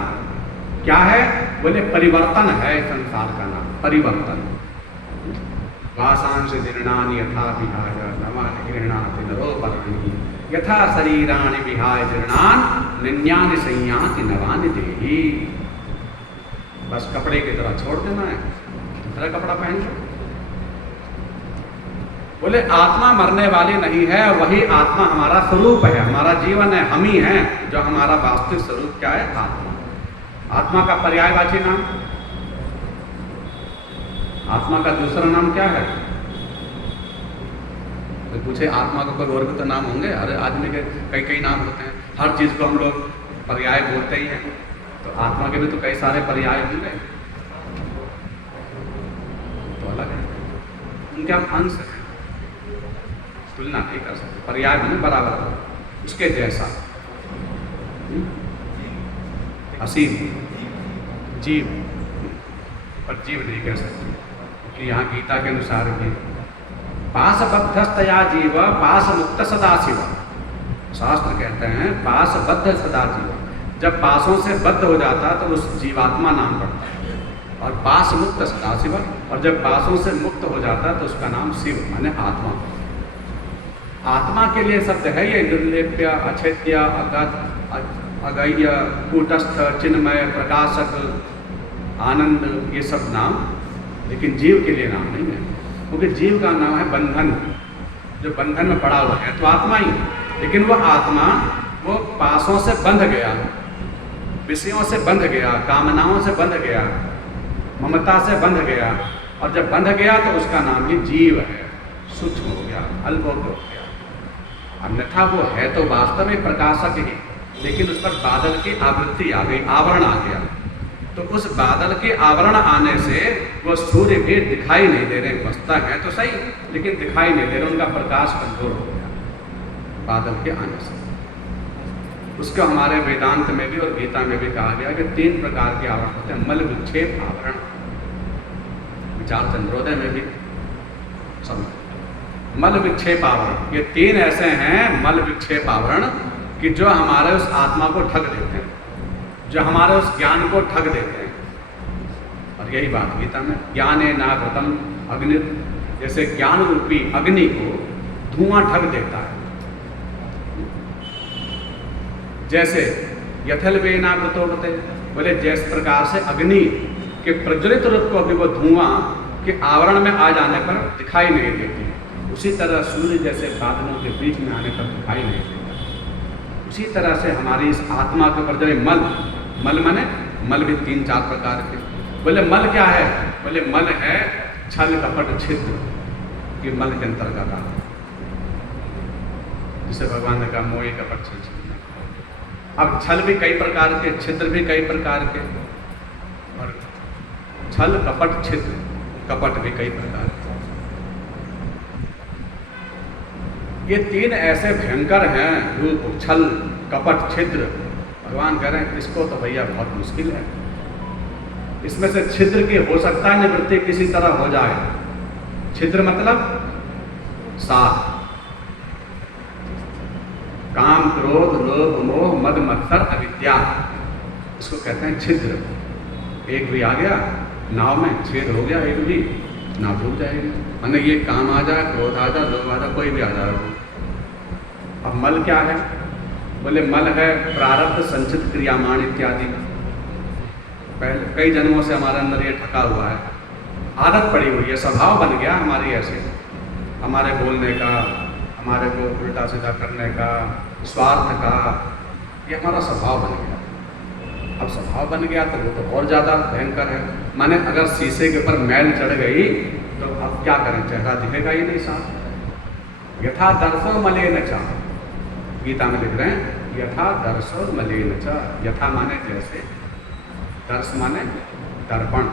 क्या है? बोले परिवर्तन है संसार का नाम, परिवर्तन। वासांश जीर्णानि यथा विहाय नवानि गृह्णाति नरोपराणि, यथा शरीराणि विहाय जीर्णान निन्यानि संयाति नवानि देहि। बस कपड़े की तरह छोड़ देना है, दूसरा कपड़ा पहन लो। बोले आत्मा मरने वाली नहीं है, वही आत्मा हमारा स्वरूप है, हमारा जीवन है, हम ही हैं। जो हमारा वास्तविक स्वरूप क्या है? आत्मा। आत्मा का पर्यायवाची नाम, आत्मा का दूसरा नाम क्या है? तो पूछे आत्मा का कोई और भी तो नाम होंगे? अरे आदमी के कई कई नाम होते हैं, हर चीज को हम लोग पर्याय बोलते ही हैं, तो आत्मा के भी तो कई सारे पर्याय होंगे, तो अलग है, उनके हम अंश हैं, तुलना नहीं कर सकते। पर्याय बने बराबर, उसके जैसा। असीम जीव, पर जीव नहीं कह सकते, क्योंकि यहाँ गीता के अनुसार भी पाशबद्धस्तया जीव पाश मुक्त सदा शिव। शास्त्र कहते हैं पाशबद्ध सदा जीव, जब पासों से बद्ध हो जाता तो उस जीवात्मा नाम पड़ता है, और पाश मुक्त सदा शिव, और जब पासों से मुक्त हो जाता तो उसका नाम शिव माने आत्मा। आत्मा के लिए शब्द है ये निर्लेप्य, अछेद्य, अगह्य, कूटस्थ, चिन्मय, प्रकाशक, आनंद, ये सब नाम, लेकिन जीव के लिए नाम नहीं है, क्योंकि जीव का नाम है बंधन, जो बंधन में पड़ा हुआ है तो आत्मा ही, लेकिन वो आत्मा वो पासों से बंध गया, विषयों से बंध गया, कामनाओं से बंध गया, ममता से बंध गया, और जब बंध गया तो उसका नाम ही जीव है, सूक्ष्म हो गया, अल्पोक्त हो गया। अन्यथा वो है तो वास्तव में प्रकाशक ही, लेकिन उस पर बादल की आवृत्ति आ गई, आवरण आ गया, तो उस बादल के आवरण आने से वो सूर्य भी दिखाई नहीं दे रहे, बसता है तो सही लेकिन दिखाई नहीं दे रहे, उनका प्रकाश कमजोर हो गया बादल के आने से। उसको हमारे वेदांत में भी और गीता में भी कहा गया कि 3 प्रकार के आवरण होते हैं। मल विक्षेप आवरण, विचार चंद्रोदय में भी सब मल विक्षेप आवरण, ये 3 ऐसे हैं मल विक्षेप आवरण कि जो हमारे उस आत्मा को ठग देते हैं, जो हमारे उस ज्ञान को ठग देते हैं। और यही बात गीता में ज्ञाने नागतम अग्नि, जैसे ज्ञान रूपी अग्नि को धुआं ठग देता है, जैसे यथलवेना व्रतोवते, बोले जिस प्रकार से अग्नि के प्रज्वलित रूप को भी वो धुआं के आवरण में आ जाने पर दिखाई नहीं देती, उसी तरह सूर्य जैसे बादलों के बीच में आने पर दिखाई नहीं देता, उसी तरह से हमारी इस आत्मा के ऊपर जो मल, मल माने मल भी 3-4 प्रकार के। बोले मल क्या है? बोले मल है छल कपट छिद्र, ये मल के अंतर्गत आता है, जिसे भगवान ने कहा मोहि कपट छल छिद्र। अब छल भी कई प्रकार के, छिद्र भी कई प्रकार के, और छल कपट छिद्र, कपट भी कई प्रकार के। ये 3 ऐसे भयंकर हैं रूप, छल कपट छिद्र। भगवान कह रहे हैं इसको तो भैया बहुत मुश्किल है, इसमें से छिद्र की हो सकता है निवृत्ति किसी तरह हो जाए। छिद्र मतलब सात, काम क्रोध लोभ मोह मद मत्सर अविद्या, इसको कहते हैं छिद्र। एक भी आ गया नाव में, छेद हो गया एक भी, नाव डूब जाएगी। माने ये काम आ जाए, क्रोध आ जाए, लोभ आ जाए, कोई भी आ जाए। अब मल क्या है? बोले मल है प्रारब्ध संचित क्रियामाण इत्यादि, पहले कई जन्मों से हमारे अंदर ये ठका हुआ है, आदत पड़ी हुई है, स्वभाव बन गया हमारी ऐसे, हमारे बोलने का, हमारे को उल्टा सीधा करने का, स्वार्थ का, ये हमारा स्वभाव बन गया। अब स्वभाव बन गया तो वो तो और ज़्यादा भयंकर है। माने अगर शीशे के ऊपर मैल चढ़ गई तो अब क्या करें, चेहरा दिखेगा ही नहीं साफ। यथा दर्शो मलेन च, गीता में लिख रहे हैं यथा दर्शो मलेन च, यथा माने जैसे, दर्श माने दर्पण,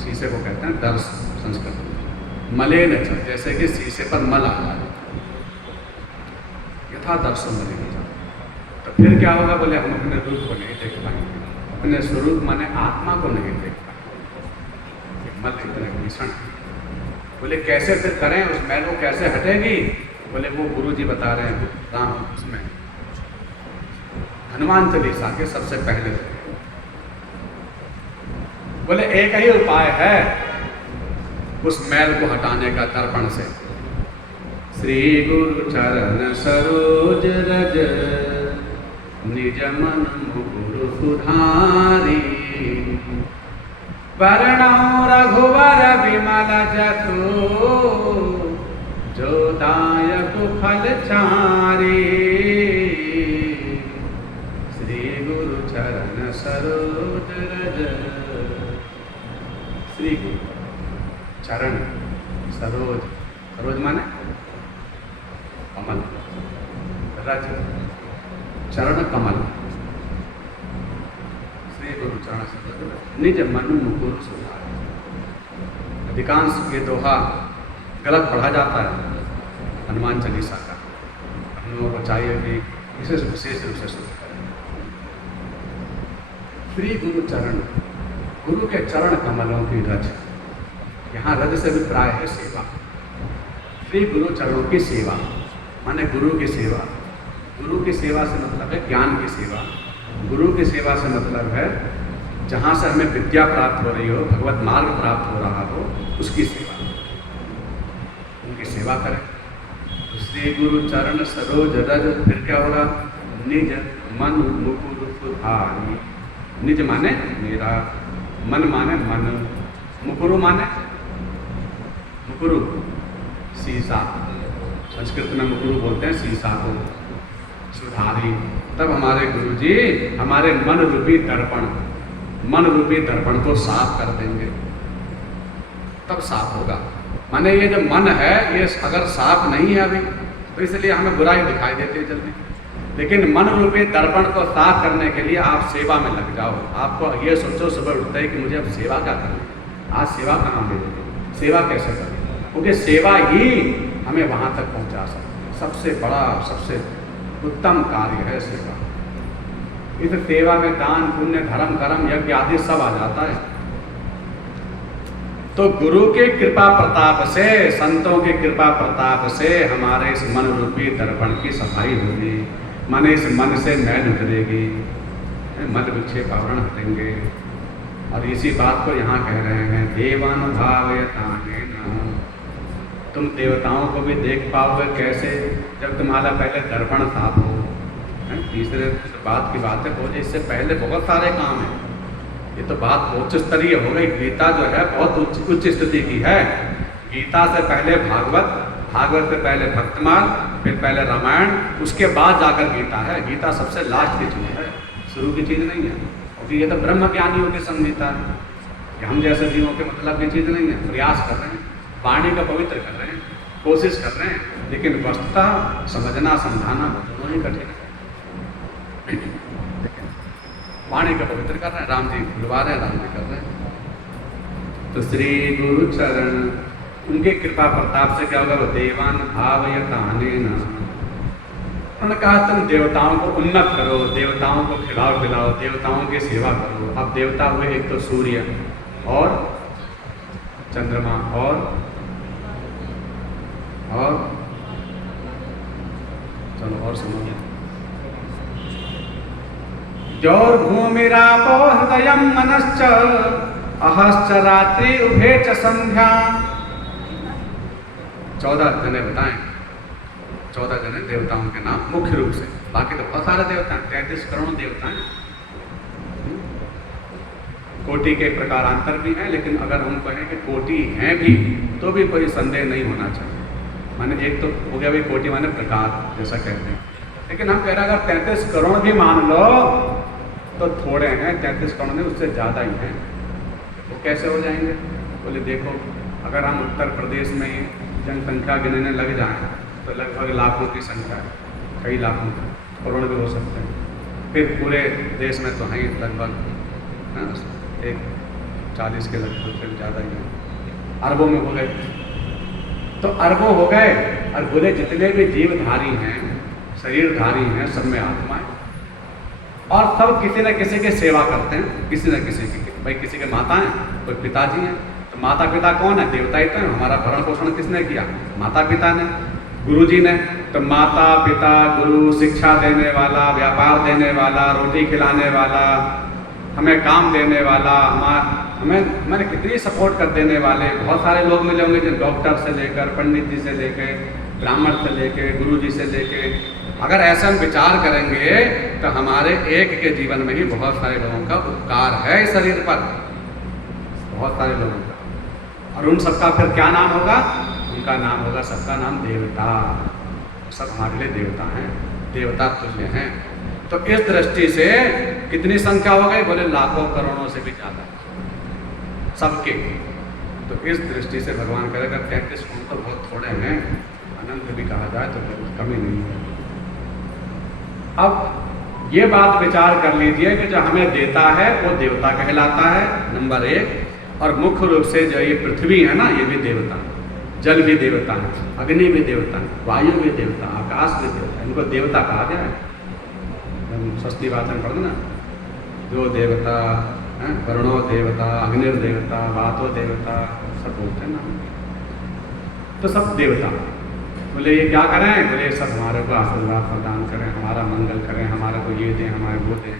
शीशे को कहते हैं दर्श संस्कृत में, मलेन च जैसे कि शीशे पर मल आ जाए, यथा दर्शो मलेन च। तो फिर क्या होगा? बोले हम अपने रूप को नहीं देख पाएंगे, अपने स्वरूप माने आत्मा को नहीं देख पाएंगे, मल इतने भीषण। बोले कैसे फिर करें, उस मैल को कैसे हटेगी? बोले वो गुरु जी बता रहे हैं राम उसमें हनुमान चालीसा के सबसे पहले। बोले एक ही उपाय है उस मैल को हटाने का दर्पण से, श्री गुरु चरण सरोज रज निज मन मुकुर सुधारी, वरणौ रघुवर विमल जसु जो दायक फल चारी, श्री गुरु चरण सरोज रज। श्री गुरु चरण सरोज, सरोज माने कमल, रज चरण कमल, श्री गुरु चरण सरोज निज मनु मुकुर सुधारे। अधिकांश ये दोहा गलत पढ़ा जाता है हनुमान चालीसा का। हम लोगों को चाहिए कि इसे विशेष रूप से सुन करें। श्री गुरु चरण, गुरु के चरण कमलों की रज, यहाँ रज से भी प्राय है सेवा। श्री गुरु चरणों की सेवा माने गुरु की सेवा। गुरु की सेवा से मतलब है ज्ञान की सेवा। गुरु की सेवा से मतलब है जहाँ से हमें विद्या प्राप्त हो रही हो, भगवत मार्ग प्राप्त हो रहा हो, उसकी सेवा, उनकी सेवा करें। श्री गुरु चरण सरोज रज, फिर क्या होगा? निज मन मुकुर सुधारी। निज माने मेरा, मन माने मन, मुकुरु माने मुकुरु शीशा, संस्कृत में मुकुरु बोलते हैं शीशा को। सुधारी, तब हमारे गुरु जी हमारे मन रूपी दर्पण, मन रूपी दर्पण को साफ कर देंगे, तब साफ होगा। माने ये जो मन है ये अगर साफ नहीं है अभी तो इसलिए हमें बुराई दिखाई देती है जल्दी। लेकिन मन रूपी दर्पण को साफ करने के लिए आप सेवा में लग जाओ। आपको ये सोचो सुबह उठते ही कि मुझे अब सेवा क्या करनी है, आज सेवा कहाँ मिलेगी, सेवा कैसे करें, क्योंकि सेवा ही हमें वहाँ तक पहुँचा सकती है। सबसे बड़ा, सबसे उत्तम कार्य है सेवा। इस सेवा में दान पुण्य धर्म कर्म यज्ञ आदि सब आ जाता है। तो गुरु के कृपा प्रताप से, संतों के कृपा प्रताप से हमारे इस मन रूपी दर्पण की सफाई होगी। माने इस मन से मैल उतरेगी, मल विक्षेप आवरण हटेंगे। और इसी बात को यहाँ कह रहे हैं, देवानुभावयतानेन। तुम देवताओं को भी देख पाओगे कैसे? जब तुम्हारा पहले दर्पण साफ हो। तीसरे बात की बात है, बोले इससे पहले बहुत सारे काम हैं। ये तो बात उच्च स्तरीय हो गई। गीता जो है बहुत उच्च स्थिति की है। गीता से पहले भागवत, भागवत से पहले भक्तमाल, फिर पहले रामायण, उसके बाद जाकर गीता है। गीता सबसे लास्ट की चीज़ है, शुरू की चीज़ नहीं है। क्योंकि ये तो ब्रह्म ज्ञानियों की संहिता है, कि हम जैसे जीवों के मतलब की चीज़ नहीं है। प्रयास कर रहे हैं, वाणी का पवित्र कर रहे हैं, कोशिश कर रहे हैं, लेकिन वस्तुतः समझना समझाना दोनों ही कठिन है। वाणी का पवित्र कर रहे हैं, राम जी बुलवा रहे हैं, राम जी कर रहे हैं। तो श्री गुरु चरण, उनके कृपा प्रताप से क्या होगा? वो देवान भावयतानेन। उन्होंने कहा तुम देवताओं को उन्नत करो, देवताओं को खिलाओ पिलाओ, देवताओं की सेवा करो। अब देवता हुए एक तो सूर्य और चंद्रमा और चलो और सुनो। जौर भूमिरापो हृदयं मनश्च अहश्च रात्रि उभे च संध्या। 14 जने बताएं, 14 जने देवताओं के नाम मुख्य रूप से। बाकी तो बहुत सारे देवता हैं, 33 करोड़ देवता हैं। कोटि के प्रकारांतर भी हैं, लेकिन अगर हम कहें कि कोटि हैं भी तो भी कोई संदेह नहीं होना चाहिए। माने एक तो हो गया भाई कोटि माने प्रकार जैसा कहते हैं, लेकिन हम कह रहे हैं अगर 33 करोड़ भी मान लो तो थोड़े हैं। 33 करोड़ नहीं, उससे ज़्यादा ही हैं। वो कैसे हो जाएंगे? बोले देखो, अगर हम उत्तर प्रदेश में ही जनसंख्या गिनने लग जाएं तो लगभग लाखों की संख्या है, कई लाखों, करोड़ भी हो सकते हैं। फिर पूरे देश में तो हैं लगभग 40 के लगभग, फिर ज़्यादा ही है, अरबों में हो गए। तो अरबों हो गए, और बोले जितने भी जीवधारी हैं, शरीरधारी हैं, सब में आत्मा है, और सब किसी न किसी की सेवा करते हैं, किसी न किसी की। भाई किसी के माता हैं, कोई पिताजी हैं, तो माता पिता कौन है? देवता ही तो है। हमारा भरण पोषण किसने किया? माता पिता ने, गुरु जी ने। तो माता पिता, गुरु, शिक्षा देने वाला, व्यापार देने वाला, रोटी खिलाने वाला, हमें काम देने वाला, हमें कितनी सपोर्ट कर देने वाले बहुत सारे लोग मिले होंगे, जो डॉक्टर से लेकर, पंडित जी से लेकर, ब्राह्मण से लेकर, गुरु जी से लेकर। अगर ऐसा हम विचार करेंगे तो हमारे एक के जीवन में ही बहुत सारे लोगों का उपकार है इस शरीर पर, बहुत सारे लोगों का। और उन सबका फिर क्या नाम होगा? उनका नाम होगा सबका नाम देवता। सब हमारे लिए देवता हैं, देवता तुल्य हैं। तो इस दृष्टि से कितनी संख्या हो गई? बोले लाखों करोड़ों से भी ज़्यादा सबके। तो इस दृष्टि से भगवान करेगा 33 गुण तो बहुत थोड़े हैं, अनंत भी कहा जाए तो बहुत कमी नहीं है। अब ये बात विचार कर लीजिए कि जो हमें देता है वो देवता कहलाता है, नंबर 1। और मुख्य रूप से जो ये पृथ्वी है ना, ये भी देवता है, जल भी देवता है, अग्नि भी देवता है, वायु भी देवता, आकाश भी देवता है। इनको देवता कहा गया है। हम षष्ठी वाचन पढ़ते ना, जो देवता है, वरुणो देवता, अग्निर देवता, वातो देवता, सब बोलते हैं ना। तो सब देवता। बोले ये क्या करें? बोले सब हमारे को आशीर्वाद प्रदान करें, हमारा मंगल करें, हमारे को ये दें, हमारे वो दें।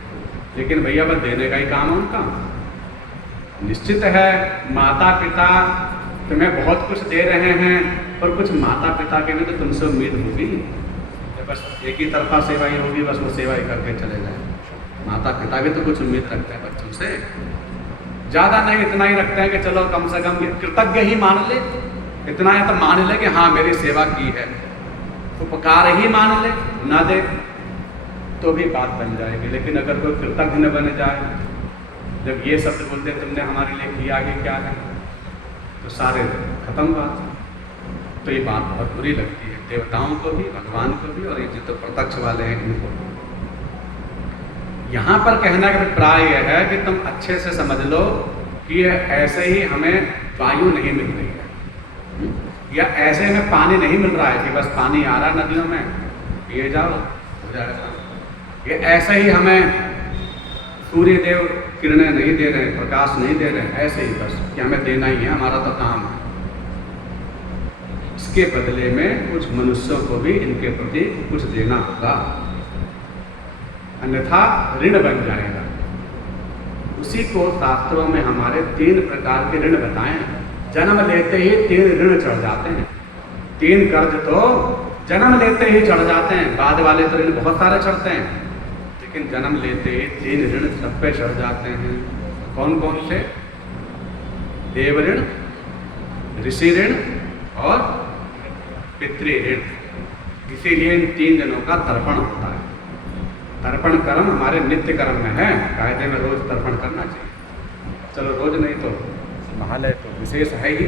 लेकिन भैया बस देने का ही काम है उनका। निश्चित है माता पिता तुम्हें बहुत कुछ दे रहे हैं, पर कुछ माता पिता के भी तो तुमसे उम्मीद होगी। बस एक ही तरफा सेवा ही होगी, बस वो सेवा ही करके चले जाए। माता पिता भी तो कुछ उम्मीद रखते हैं बच्चों से, ज़्यादा नहीं, इतना ही रखते हैं कि चलो कम से कम कृतज्ञ ही मान ले, इतना है तो मान ले कि हाँ मेरी सेवा की है। उपकार ही मान ले, ना दे तो भी बात बन जाएगी। लेकिन अगर कोई कृतज्ञ न बन जाए, जब ये शब्द बोलते तुमने हमारे लिए किया आगे क्या है, तो सारे खत्म बात। तो ये बात बहुत बुरी लगती है देवताओं को भी, भगवान को भी, और ये जो तो प्रत्यक्ष वाले हैं इनको। यहाँ पर कहने का अभिप्राय यह है कि तुम अच्छे से समझ लो कि ऐसे ही हमें वायु नहीं मिल रही है, या ऐसे हमें पानी नहीं मिल रहा है कि बस पानी आ रहा है नदियों में, पिए जाओ हो जाएगा। ये ऐसे ही हमें सूर्य देव किरणें नहीं दे रहे, प्रकाश नहीं दे रहे, ऐसे ही बस कि हमें देना ही है, हमारा तो काम है। इसके बदले में कुछ मनुष्यों को भी इनके प्रति कुछ देना होगा, अन्यथा ऋण बन जाएगा। उसी को शास्त्रों में हमारे 3 प्रकार के ऋण बताए हैं। जन्म लेते ही 3 ऋण चढ़ जाते हैं। 3 कर्ज तो जन्म लेते ही चढ़ जाते हैं, बाद वाले तो ऋण बहुत सारे चढ़ते हैं, लेकिन जन्म लेते ही 3 ऋण सब पे चढ़ जाते हैं। कौन कौन से? देव ऋण, ऋषि ऋण और पितृ ऋण। इसीलिए इन 3 ऋणों का तर्पण होता है। तर्पण कर्म हमारे नित्य कर्म में है, कायदे में रोज तर्पण करना चाहिए। चलो रोज नहीं तो महालय तो विशेष है ही।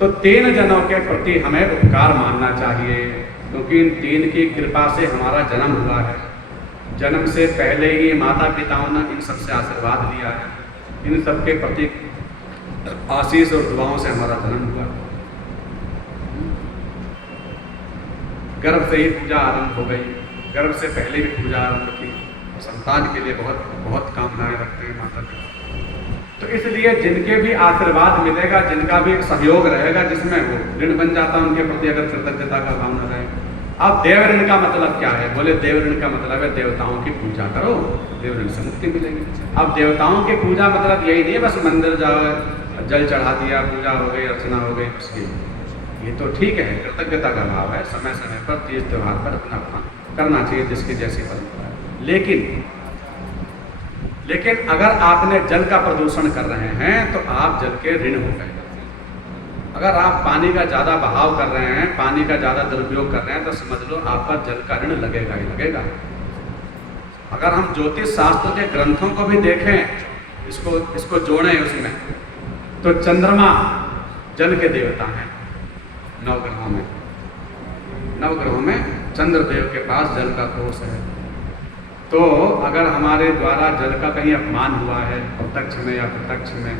तो 3 जनों के प्रति हमें उपकार मानना चाहिए, क्योंकि इन 3 की कृपा से हमारा जन्म हुआ है। जन्म से पहले ही माता पिताओं ने इन सबसे आशीर्वाद लिया है। इन सब के प्रति आशीष और दुआओं से हमारा जन्म हुआ। गर्भ से ही पूजा आरंभ हो गई, गर्भ से पहले भी पूजा आरंभ की। संतान के लिए बहुत बहुत कामनाएं रखते हैं माता पिता। तो इसलिए जिनके भी आशीर्वाद मिलेगा, जिनका भी सहयोग रहेगा, जिसमें वो ऋण बन जाता है उनके प्रति, अगर कृतज्ञता का भाव न रहे। अब देव ऋण का मतलब क्या है? बोले देव ऋण का मतलब है देवताओं की पूजा करो, देव ऋण से मुक्ति मिलेगी। अब देवताओं की पूजा मतलब यही नहीं बस मंदिर जाओ, जल चढ़ा दिया, पूजा हो गई, अर्चना हो गई, बस ये तो ठीक है, कृतज्ञता का भाव है। समय समय पर तीज त्योहार पर अपना अपना करना चाहिए जिसकी जैसी परंपरा है। लेकिन अगर आपने जल का प्रदूषण कर रहे हैं तो आप जल के ऋण हो गए। अगर आप पानी का ज़्यादा बहाव कर रहे हैं, पानी का ज़्यादा दुरुपयोग कर रहे हैं, तो समझ लो आप पर जल का ऋण लगेगा ही लगेगा। अगर हम ज्योतिष शास्त्र के ग्रंथों को भी देखें, इसको जोड़ें उसमें, तो चंद्रमा जल के देवता हैं। नवग्रहों में चंद्रदेव के पास जल का कोष है। तो अगर हमारे द्वारा जल का कहीं अपमान हुआ है, प्रत्यक्ष में या प्रत्यक्ष में,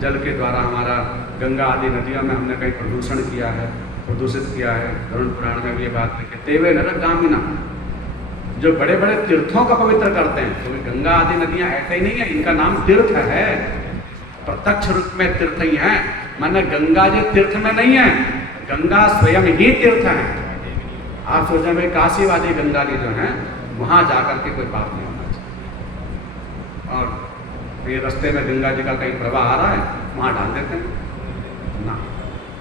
जल के द्वारा हमारा गंगा आदि नदियों में हमने कहीं प्रदूषण किया है, प्रदूषित किया है, गरुड़ पुराण में भी ये बात लिखी, तेवे नरगामिना, जो बड़े बड़े तीर्थों का पवित्र करते हैं। तो गंगा आदि नदियाँ ऐसे ही नहीं है, इनका नाम तीर्थ है, प्रत्यक्ष रूप में तीर्थ ही है। माने गंगा जी तीर्थ में नहीं है, गंगा स्वयं ही तीर्थ है। आप सोचें भाई काशी वाली गंगा जी जो है, वहाँ जाकर के कोई पाप नहीं होना चाहिए। और ये रास्ते में गंगा जी का कहीं प्रवाह आ रहा है, वहाँ डाल देते हैं ना।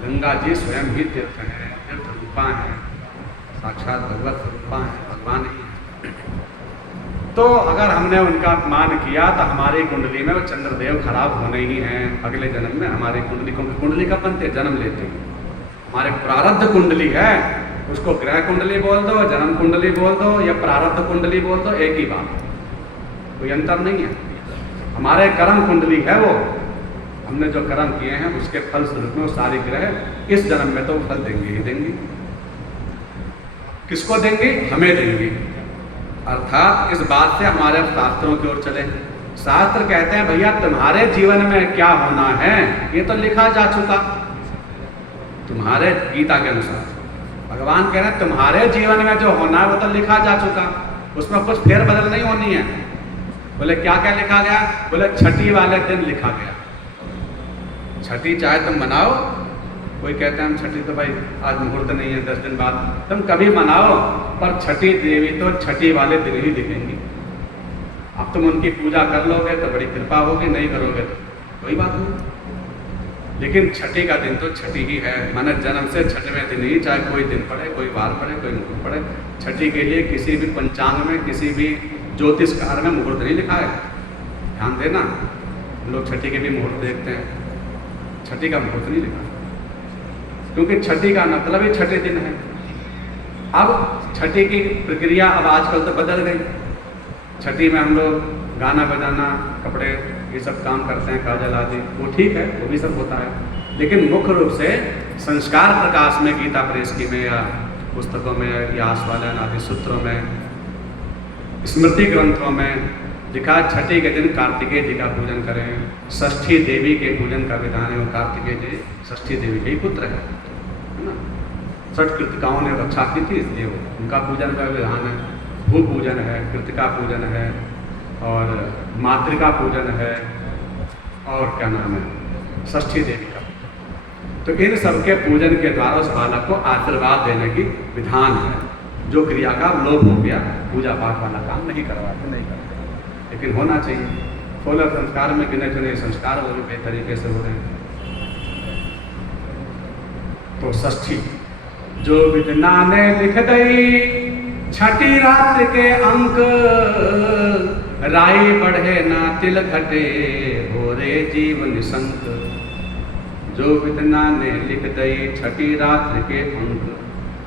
गंगा जी स्वयं ही तीर्थ है, तीर्थ रूपा है, साक्षात भगवत रूपा है, भगवान ही है। तो अगर हमने उनका अपमान किया तो हमारी कुंडली में वो चंद्रदेव खराब होने ही हैं। अगले जन्म में हमारी कुंडली कब बनते? जन्म लेते हैं। हमारे प्रारब्ध कुंडली है, उसको ग्रह कुंडली बोल दो, जन्म कुंडली बोल दो या प्रारब्ध कुंडली बोल दो, एक ही बात, कोई अंतर नहीं है। हमारे कर्म कुंडली है वो, हमने जो कर्म किए हैं उसके फल स्वरूप में सारे ग्रह इस जन्म में तो फल देंगे ही देंगे। किसको देंगे? हमें देंगे। अर्थात इस बात से हमारे शास्त्रों की ओर चले। शास्त्र कहते हैं भैया तुम्हारे जीवन में क्या होना है ये तो लिखा जा चुका, तुम्हारे गीता के अनुसार भगवान कह रहे हैं तुम्हारे जीवन में जो होना है वो तो लिखा जा चुका, उसमें कुछ फेरबदल नहीं होनी है। बोले क्या क्या लिखा गया? बोले छठी वाले दिन लिखा गया। छठी चाहे तुम मनाओ, कोई कहते हैं हम छठी तो भाई आज मुहूर्त नहीं है 10 दिन बाद, तुम कभी मनाओ, पर छठी देवी तो छठी वाले दिन ही दिखेंगी। अब तुम उनकी पूजा कर लोगे तो बड़ी कृपा होगी, नहीं करोगे तो कोई बात नहीं। लेकिन छठी का दिन तो छठी ही है, माने जन्म से छठवें दिन ही, चाहे कोई दिन पड़े, कोई वार पड़े, कोई मुहूर्त पड़े, छठी के लिए किसी भी पंचांग में, किसी भी ज्योतिष कार्य में मुहूर्त नहीं लिखा है। ध्यान देना, हम लोग छठी के भी मुहूर्त देखते हैं, छठी का मुहूर्त नहीं लिखा, क्योंकि छठी का मतलब ही छठे दिन है। अब छठी की प्रक्रिया अब आजकल तो बदल गई। छठी में हम लोग गाना बजाना, कपड़े, ये सब काम करते हैं, काजल आदि, वो ठीक है, वो भी सब होता है। लेकिन मुख्य रूप से संस्कार प्रकाश में, गीता प्रेस की में या पुस्तकों में या आस्वादन आदि सूत्रों में, स्मृति ग्रंथों में लिखा छठी के दिन कार्तिकेय जी का पूजन करें। षष्ठी देवी के पूजन का विधान है, कार्तिकेय जी षष्ठी देवी के ही पुत्र है ना। षठ कृतिकाओं ने रक्षा की थी, इसलिए उनका पूजन का विधान है। भू पूजन है, कृतिका पूजन है, और मातृका पूजन है, और क्या नाम है, षष्ठी देवी का। तो इन सबके पूजन के द्वारा उस बालक को आशीर्वाद देने की विधान है। जो क्रिया का लोप हो गया, पूजा पाठ वाला काम नहीं करवाते, नहीं करते, लेकिन होना चाहिए। 16 संस्कार में गिने चुने संस्कार वो भी बेतरीके से हो रहे हैं। तो षष्ठी जो विधना ने लिख दई, छठी रात्र के अंक, राई बढ़े ना तिल घटे, हो रे जीव निशंक। जो विधना ने लिख दई छठी रात्र के अंक,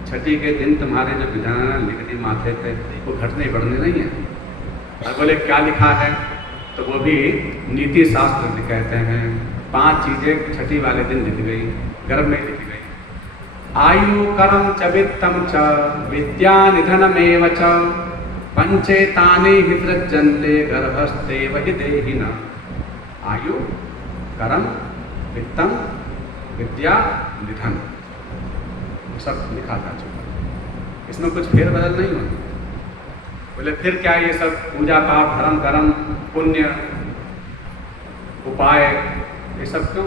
छठी के दिन तुम्हारे जो विधान लिख दी माथे पे, वो घटने बढ़ने नहीं है। और बोले क्या लिखा है? तो वो भी नीति शास्त्र कहते हैं 5 चीजें छठी वाले दिन लिख गई, गर्भ में लिखी गई। आयु कर्म च वित्तम च विद्या निधनमेव च, पंचेतानि हि सृज्यन्ते गर्भस्ते वहि देहिना। आयु, कर्म, वित्तम, विद्या, निधन, सब लिखा जा चुका, इसमें कुछ फेरबदल नहीं हुआ। बोले फिर क्या ये सब पूजा पाठ, धर्म कर्म, पुण्य, उपाय, ये सब क्यों?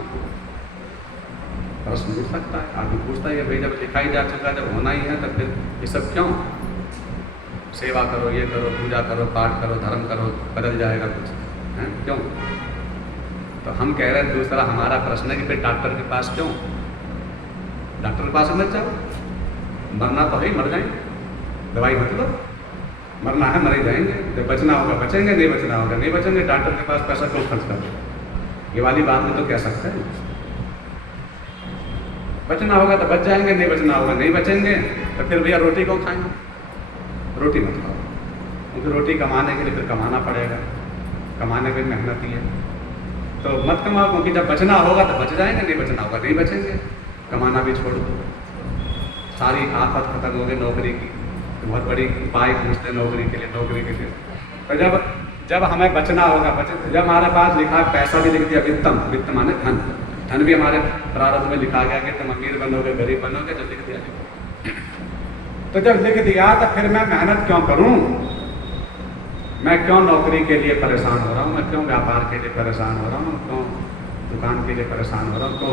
प्रश्न उठ सकता है, आदमी पूछता है भाई जब लिखा ही जा चुका, जब होना ही है तो फिर ये सब क्यों? सेवा करो, ये करो, पूजा करो, पाठ करो, धर्म करो, बदल जाएगा कुछ है क्यों? तो हम कह रहे हैं दूसरा हमारा प्रश्न है कि फिर डॉक्टर के पास क्यों? डॉक्टर के पास मत जाओ, मरना तो है, मर जाएंगे, दवाई मत लो, मरना है मर ही जाएंगे, जब बचना होगा बचेंगे, नहीं बचना होगा नहीं बचेंगे, डॉक्टर के पास पैसा क्यों खर्च करो? ये वाली बात में तो कह सकते हैं, बचना होगा तो बच जाएंगे, नहीं बचना होगा नहीं बचेंगे, तो फिर भैया रोटी को खाएंगे, रोटी मत खाओ, क्योंकि रोटी कमाने के लिए फिर कमाना पड़ेगा, कमाने में मेहनत ही है, तो मत कमाओ, क्योंकि जब बचना होगा तो बच जाएंगे, नहीं बचना होगा नहीं बचेंगे, कमाना भी छोड़ दो। सारी आफत खत्म हो गई नौकरी की, तो बहुत बड़ी उपाय पूछते हैं नौकरी के लिए, नौकरी के लिए। तो जब हमें बचना होगा, जब हमारे पास लिखा पैसा भी लिख दिया, वित्तम, वित्त माने धन, धन भी हमारे प्रारब्ध में लिखा गया कि तुम अमीर बनोगे गरीब बनोगे, जो लिख दिया। तो जब लिख दिया तो फिर मैं मेहनत क्यों करूं? मैं क्यों नौकरी के लिए परेशान हो रहा हूं? मैं क्यों व्यापार के लिए परेशान हो रहा हूं? क्यों दुकान के लिए परेशान हो रहा हूं? क्यों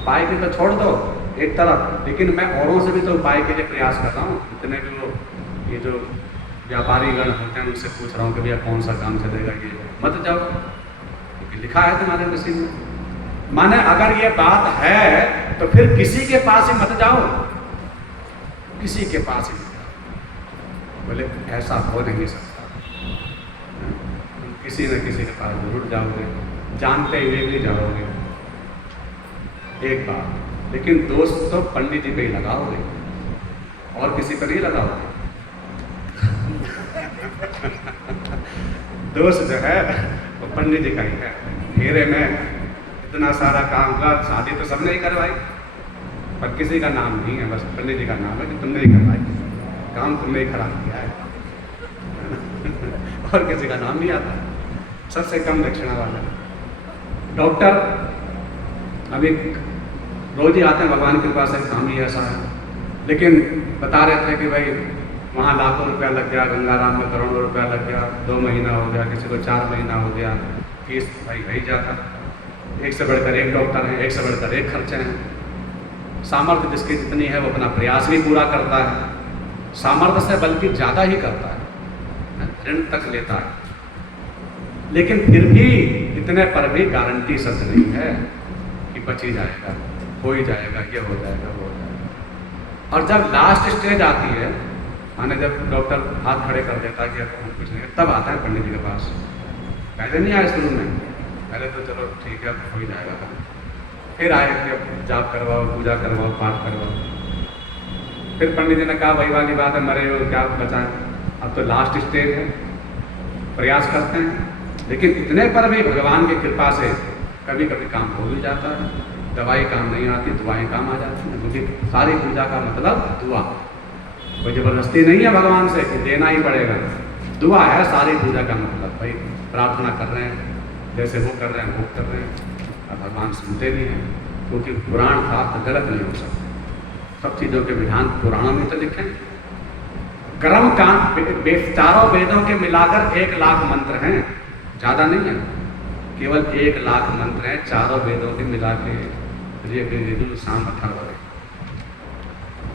उपाय की तो छोड़ दो एक तरफ, लेकिन मैं औरों से भी तो उपाय के लिए प्रयास कर रहा हूँ। जितने भी वो ये जो व्यापारी गण होते हैं उनसे पूछ रहा हूँ कि भैया कौन सा काम चलेगा, ये मत जाओ, क्योंकि लिखा है तुम्हारे नसीब में। माने अगर ये बात है तो फिर किसी के पास ही मत जाओ, किसी के पास ही मत जाओ। बोले ऐसा हो नहीं सकता, किसी न किसी के पास जरूर जाओगे, जानते हुए भी जाओगे। एक बात लेकिन दोष तो पंडित जी पे ही लगाओगे, और किसी पर नहीं लगाओगे। दोष जो है वो पंडित जी का ही है। मेरे में इतना सारा काम हुआ, शादी तो सबने ही करवाई, पर किसी का नाम नहीं है, बस पंडित जी का नाम है कि तुमने ही करवाई, काम तुमने ही खराब किया है। और किसी का नाम नहीं आता, सबसे कम दक्षिणा वाला। डॉक्टर अभी रोज ही आते हैं, भगवान की कृपा से काम ही ऐसा है, लेकिन बता रहे थे कि भाई वहाँ लाखों रुपया लग गया, गंगाराम में करोड़ों रुपया लग गया, 2 महीना हो गया, किसी को 4 महीना हो गया, फीस भाई वही जाता। एक से बढ़कर एक डॉक्टर हैं, एक से बढ़कर एक खर्चे हैं। सामर्थ्य जिसकी जितनी है वो अपना प्रयास भी पूरा करता है, सामर्थ्य से बल्कि ज़्यादा ही करता है, ऋण तक लेता है। लेकिन फिर भी इतने पर भी गारंटी सच नहीं है कि बच ही जाएगा, हो ही जाएगा, ये हो जाएगा, वो हो जाएगा। और जब लास्ट स्टेज आती है, माने जब डॉक्टर हाथ खड़े कर देता है कि अब कुछ नहीं, तब आता है पंडित जी के पास। पहले नहीं आए शुरू में, पहले तो चलो ठीक है हो ही जाएगा, फिर आए कि अब जाप करवाओ, पूजा करवाओ, पाठ करवाओ। फिर पंडित जी ने कहा वही वाली बात है, मरे हो क्या बचाएं, अब तो लास्ट स्टेज है, प्रयास करते हैं। लेकिन इतने पर भी भगवान की कृपा से कभी कभी काम हो भी जाता है। दवाई काम नहीं आती, दुआएं काम आ जाती हैं, क्योंकि सारी पूजा का मतलब दुआ, कोई जबरदस्ती नहीं है भगवान से कि देना ही पड़ेगा, दुआ है सारी पूजा का मतलब। भाई प्रार्थना कर रहे हैं, जैसे वो कर रहे हैं वो कर रहे हैं, और भगवान सुनते भी हैं, क्योंकि पुराण शास्त्र गलत नहीं हो सकते, सब चीज़ों के विधान पुराणों में तो लिखे। कर्म कांड चारों वेदों के मिलाकर 1 लाख मंत्र हैं, ज़्यादा नहीं है, केवल 1 लाख मंत्र हैं चारों वेदों के मिला के, ऋग्वेद साम अथर्ववेद।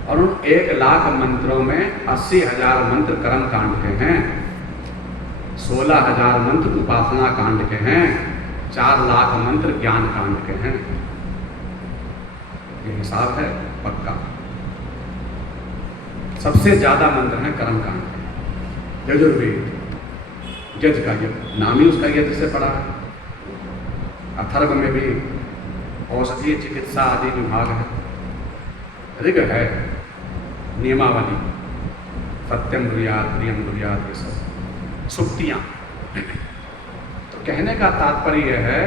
और उन 1 लाख मंत्रों में 80,000 मंत्र कर्म कांड के हैं, 16,000 मंत्र उपासना कांड के हैं, 4 लाख मंत्र ज्ञान कांड के हैं। ये हिसाब है पक्का। सबसे ज्यादा मंत्र हैं कर्म कांड के। यजुर्वेद, यज का यज्ञ, नाम ही उसका यज्ञ से पड़ा है। अथर्व में भी औषधीय चिकित्सा आदि विभाग है। ऋग है नियमावली, सत्यम ब्रूयात, प्रियम ब्रूयात, ये सब सुक्तियाँ। तो कहने का तात्पर्य यह है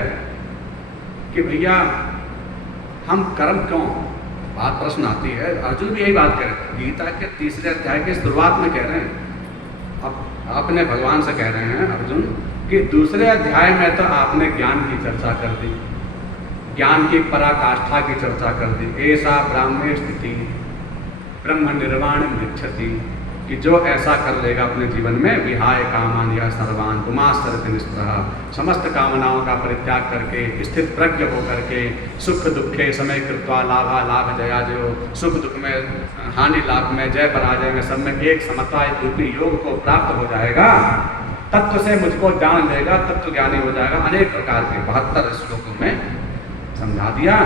कि भैया हम कर्म क्यों, बात प्रश्न आती है। अर्जुन भी यही बात कह रहे हैं, गीता के 3रे अध्याय की शुरुआत में कह रहे हैं। अब आपने भगवान से कह रहे हैं अर्जुन कि दूसरे अध्याय में तो आपने ज्ञान की चर्चा कर दी, ज्ञान की पराकाष्ठा की चर्चा कर दी। ऐसा ब्राह्मण स्थिति ब्रह्म निर्वाण मृच्छति, कि जो ऐसा कर लेगा अपने जीवन में, विहाय कामान या सर्वान पुमास्तर निष्प्रहा, समस्त कामनाओं का परित्याग करके स्थित प्रज्ञ होकर के सुख दुखे समय कृत्वा लाभा लाभ जया जयो, सुख दुख में हानि लाभ में जय पराजय में सब में एक समता रूपी योग को प्राप्त हो जाएगा। तत्व से मुझको जान लेगा, तत्व ज्ञानी हो जाएगा। अनेक प्रकार के 72 श्लोकों में समझा दिया।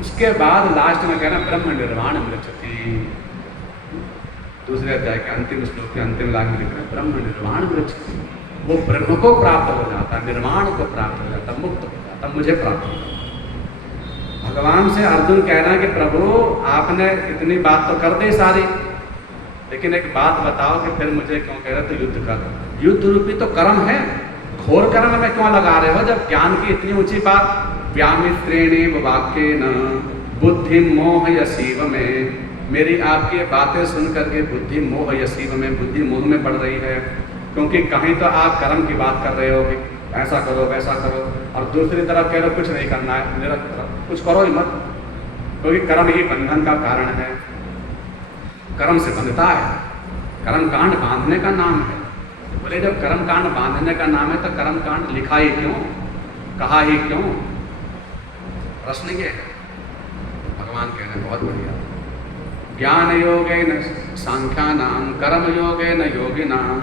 उसके बाद लास्ट में कहना ब्रह्म निर्वाण मृच्छति, दूसरे अध्याय के अंतिम श्लोक के अंतिम लाइन में लिख रहे हैं ब्रह्म निर्वाण मृच्छति, वो ब्रह्म को प्राप्त हो जाता है, निर्वाण को प्राप्त हो जाता, मुक्त हो जाता, मुझे प्राप्त हो जाता। भगवान से अर्जुन कह रहा है कि प्रभु आपने इतनी बात तो कर दी सारी, लेकिन एक बात बताओ कि फिर मुझे क्यों कह रहे तो युद्ध कर। युद्ध रूपी तो कर्म है, घोर कर्म में क्यों लगा रहे हो जब ज्ञान की इतनी ऊंची बात। व्यामित्रेणे वाक्येन बुद्धि मोह यसीव में, मेरी आपकी बातें सुन करके बुद्धि मोह यसीव में, बुद्धि मोह में पड़ रही है। क्योंकि कहीं तो आप कर्म की बात कर रहे हो कि ऐसा करो वैसा करो, और दूसरी तरफ कह रहे हो कुछ नहीं करना है, निरंतर कुछ करो ही मत, क्योंकि कर्म ही बंधन का कारण है। कर्म से बंधता है, कर्म कांड बांधने का नाम है। बोले जब कर्म कांड बांधने का नाम है तो कर्म कांड लिखा ही क्यों, कहा ही क्यों? प्रश्न ये है। भगवान कह रहे हैं बहुत बढ़िया, ज्ञान योगेन सांख्यानाम कर्म योगेन योगिनाम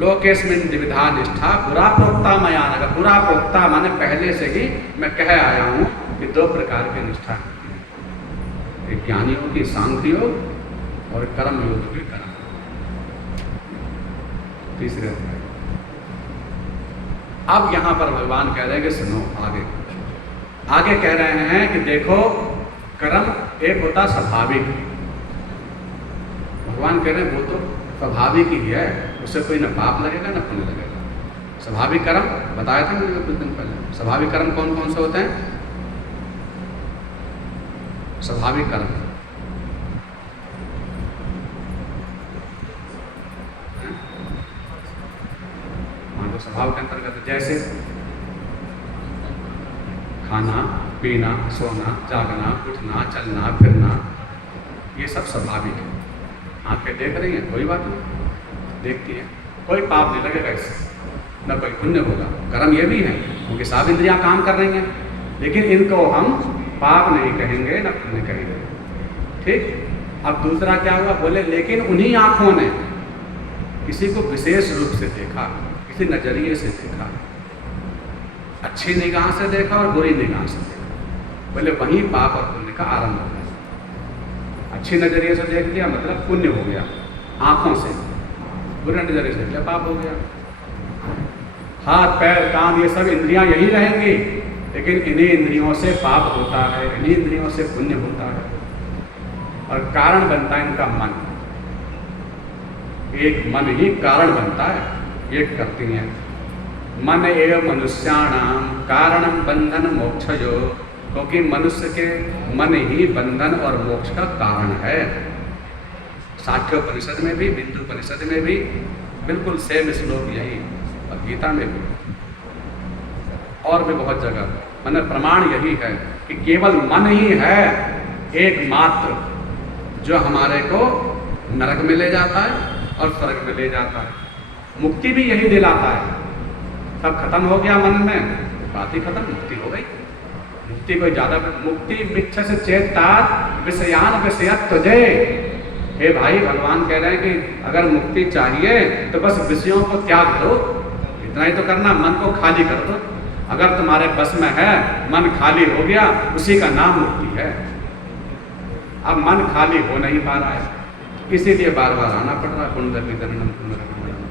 लोकेस्मिन् द्विविधा निष्ठा पुरा प्रोक्ता मया नघ। पुरा प्रोक्ता माने पहले से ही मैं कह आया हूँ कि 2 प्रकार की निष्ठा है, एक ज्ञानियों की सांख्य योग और कर्म योग की कर्म। तीसरे अब यहाँ पर भगवान कह रहे हैं कि सुनो आगे, आगे कह रहे हैं कि देखो कर्म एक होता स्वाभाविक, भगवान कह रहे हैं वो तो स्वाभाविक ही है, उससे कोई न पाप लगेगा न पुण्य लगेगा। स्वाभाविक कर्म बताया था मैंने कुछ दिन पहले। स्वाभाविक कर्म कौन कौन से होते हैं? स्वाभाविक कर्म तो स्वभाव के अंतर्गत जैसे खाना पीना, सोना, जागना, उठना, चलना फिरना, ये सब स्वाभाविक है। आंखें देख रही हैं, कोई बात नहीं, देखती हैं, कोई पाप नहीं लगेगा इससे, न कोई पुण्य होगा। कर्म ये भी है क्योंकि सब इंद्रियां काम कर रही हैं, लेकिन इनको हम पाप नहीं कहेंगे न पुण्य कहेंगे। ठीक। अब दूसरा क्या हुआ? बोले लेकिन उन्हीं आंखों ने किसी को विशेष रूप से देखा, किसी नजरिए से देखा, अच्छी निगाह से देखा और बुरी निगाह से देखा, बोले वहीं पाप और पुण्य का आरंभ हो गया। अच्छी नजरिए से देख लिया मतलब पुण्य हो गया आंखों से, बुरे नजरिए से देख लिया पाप हो गया। हाथ पैर कान ये सब इंद्रियां यही रहेंगी, लेकिन इन्हीं इंद्रियों से पाप होता है, इन्हीं इंद्रियों से पुण्य होता है, और कारण बनता है इनका मन। एक मन ही कारण बनता है, ये करती हैं। मन एवं मनुष्याणाम कारणम बंधन मोक्षयो, क्योंकि मनुष्य के मन ही बंधन और मोक्ष का कारण है। साख्योपनिषद में भी, बिंदुपनिषद में भी बिल्कुल सेम श्लोक यही, और गीता में भी और भी बहुत जगह। मैंने प्रमाण यही है कि केवल मन ही है एकमात्र जो हमारे को नरक में ले जाता है और स्वर्ग में ले जाता है। मुक्ति भी यही दिलाता है। सब खत्म हो गया मन में, बात ही खत्म, मुक्ति हो गई। मुक्ति कोई ज्यादा, मुक्ति मिच्छ से चेतात विषयान विषयत्व जय। हे भाई, भगवान कह रहे हैं कि अगर मुक्ति चाहिए तो बस विषयों को त्याग दो, इतना ही तो करना, मन को खाली कर दो। अगर तुम्हारे बस में है, मन खाली हो गया, उसी का नाम मुक्ति है। अब मन खाली हो नहीं पा रहा है, इसीलिए बार बार आना पड़ रहा है। पुनरपि जननम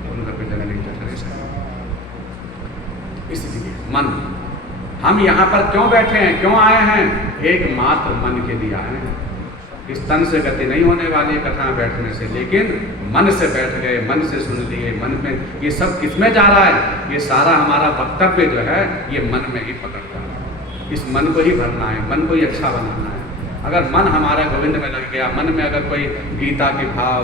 पुनरपि जननी जठरे से। इसलिए मन, हम यहाँ पर क्यों बैठे हैं, क्यों आए हैं? एकमात्र मन के लिए आए हैं। इस तन से गति नहीं होने वाली कथा बैठने से, लेकिन मन से बैठ गए, मन से सुन लिए, मन में ये सब किसमें जा रहा है? ये सारा हमारा वक्तव्य जो है ये मन में ही पकड़ता है। इस मन को ही भरना है, मन को ही अच्छा बनाना है। अगर मन हमारा गोविंद में लग गया, मन में अगर कोई गीता के भाव,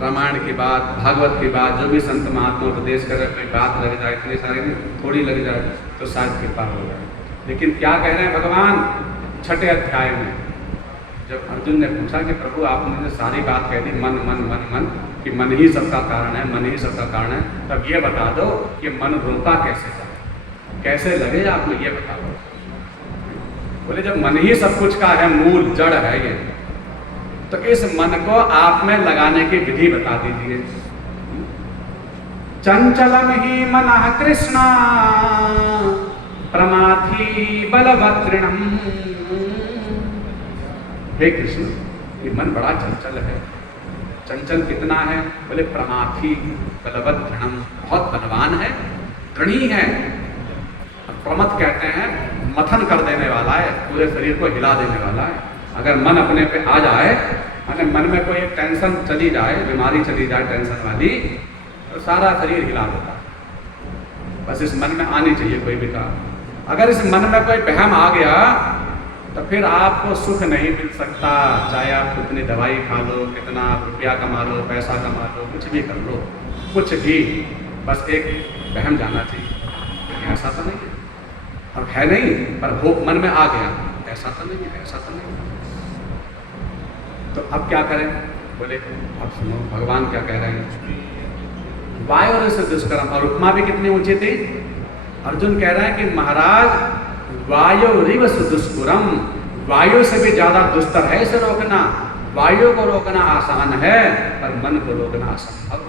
रामायण की बात, भागवत की बात, जो भी संत महात्मा उपदेश कर रहे, कोई बात लग जाए, इतनी सारी थोड़ी लग जाए तो शायद कृपा हो जाए। लेकिन क्या कह रहे हैं भगवान 6ठे अध्याय में, जब अर्जुन ने पूछा कि प्रभु आपने जो सारी बात कह दी, मन मन मन मन, कि मन ही सबका कारण है, मन ही सबका कारण है, तब ये बता दो कि मन रोका कैसे जाए, कैसे लगे आपको, ये बता दो। बोले जब मन ही सब कुछ का है, मूल जड़ है ये, तो इस मन को आप में लगाने की विधि बता दीजिए। चंचलम ही मनः कृष्णा प्रमाथी बलवत्रिणम। हे कृष्ण, ये मन बड़ा चंचल है। चंचल कितना है? बोले प्रमाथी बलवत्रिणम, बहुत बलवान है, धृणी है। प्रमथ कहते हैं मथन कर देने वाला है, पूरे शरीर को हिला देने वाला है। अगर मन अपने पे आ जाए, अगर मन में कोई एक टेंशन चली जाए, बीमारी चली जाए टेंशन वाली, तो सारा शरीर हिला देता है। बस इस मन में आनी चाहिए कोई भी काम। अगर इस मन में कोई वहम आ गया तो फिर आपको सुख नहीं मिल सकता, चाहे आप कितनी दवाई खा लो, कितना रुपया कमा लो, पैसा कमा लो, कुछ भी कर लो, कुछ भी, बस एक वहम जाना चाहिए। ऐसा तो नहीं है, अब है नहीं, पर वो मन में आ गया, ऐसा तो नहीं है, ऐसा तो नहीं है। तो अब क्या करें? बोले अब सुनो भगवान क्या कह रहे हैं। वायु से दुष्कर्म, और उपमा भी कितनी ऊंची थी। अर्जुन कह रहे हैं कि महाराज वायु रिव दुष्कुरम, वायु से भी ज्यादा दुस्तर है इसे रोकना। वायु को रोकना आसान है, पर मन को रोकना असंभव।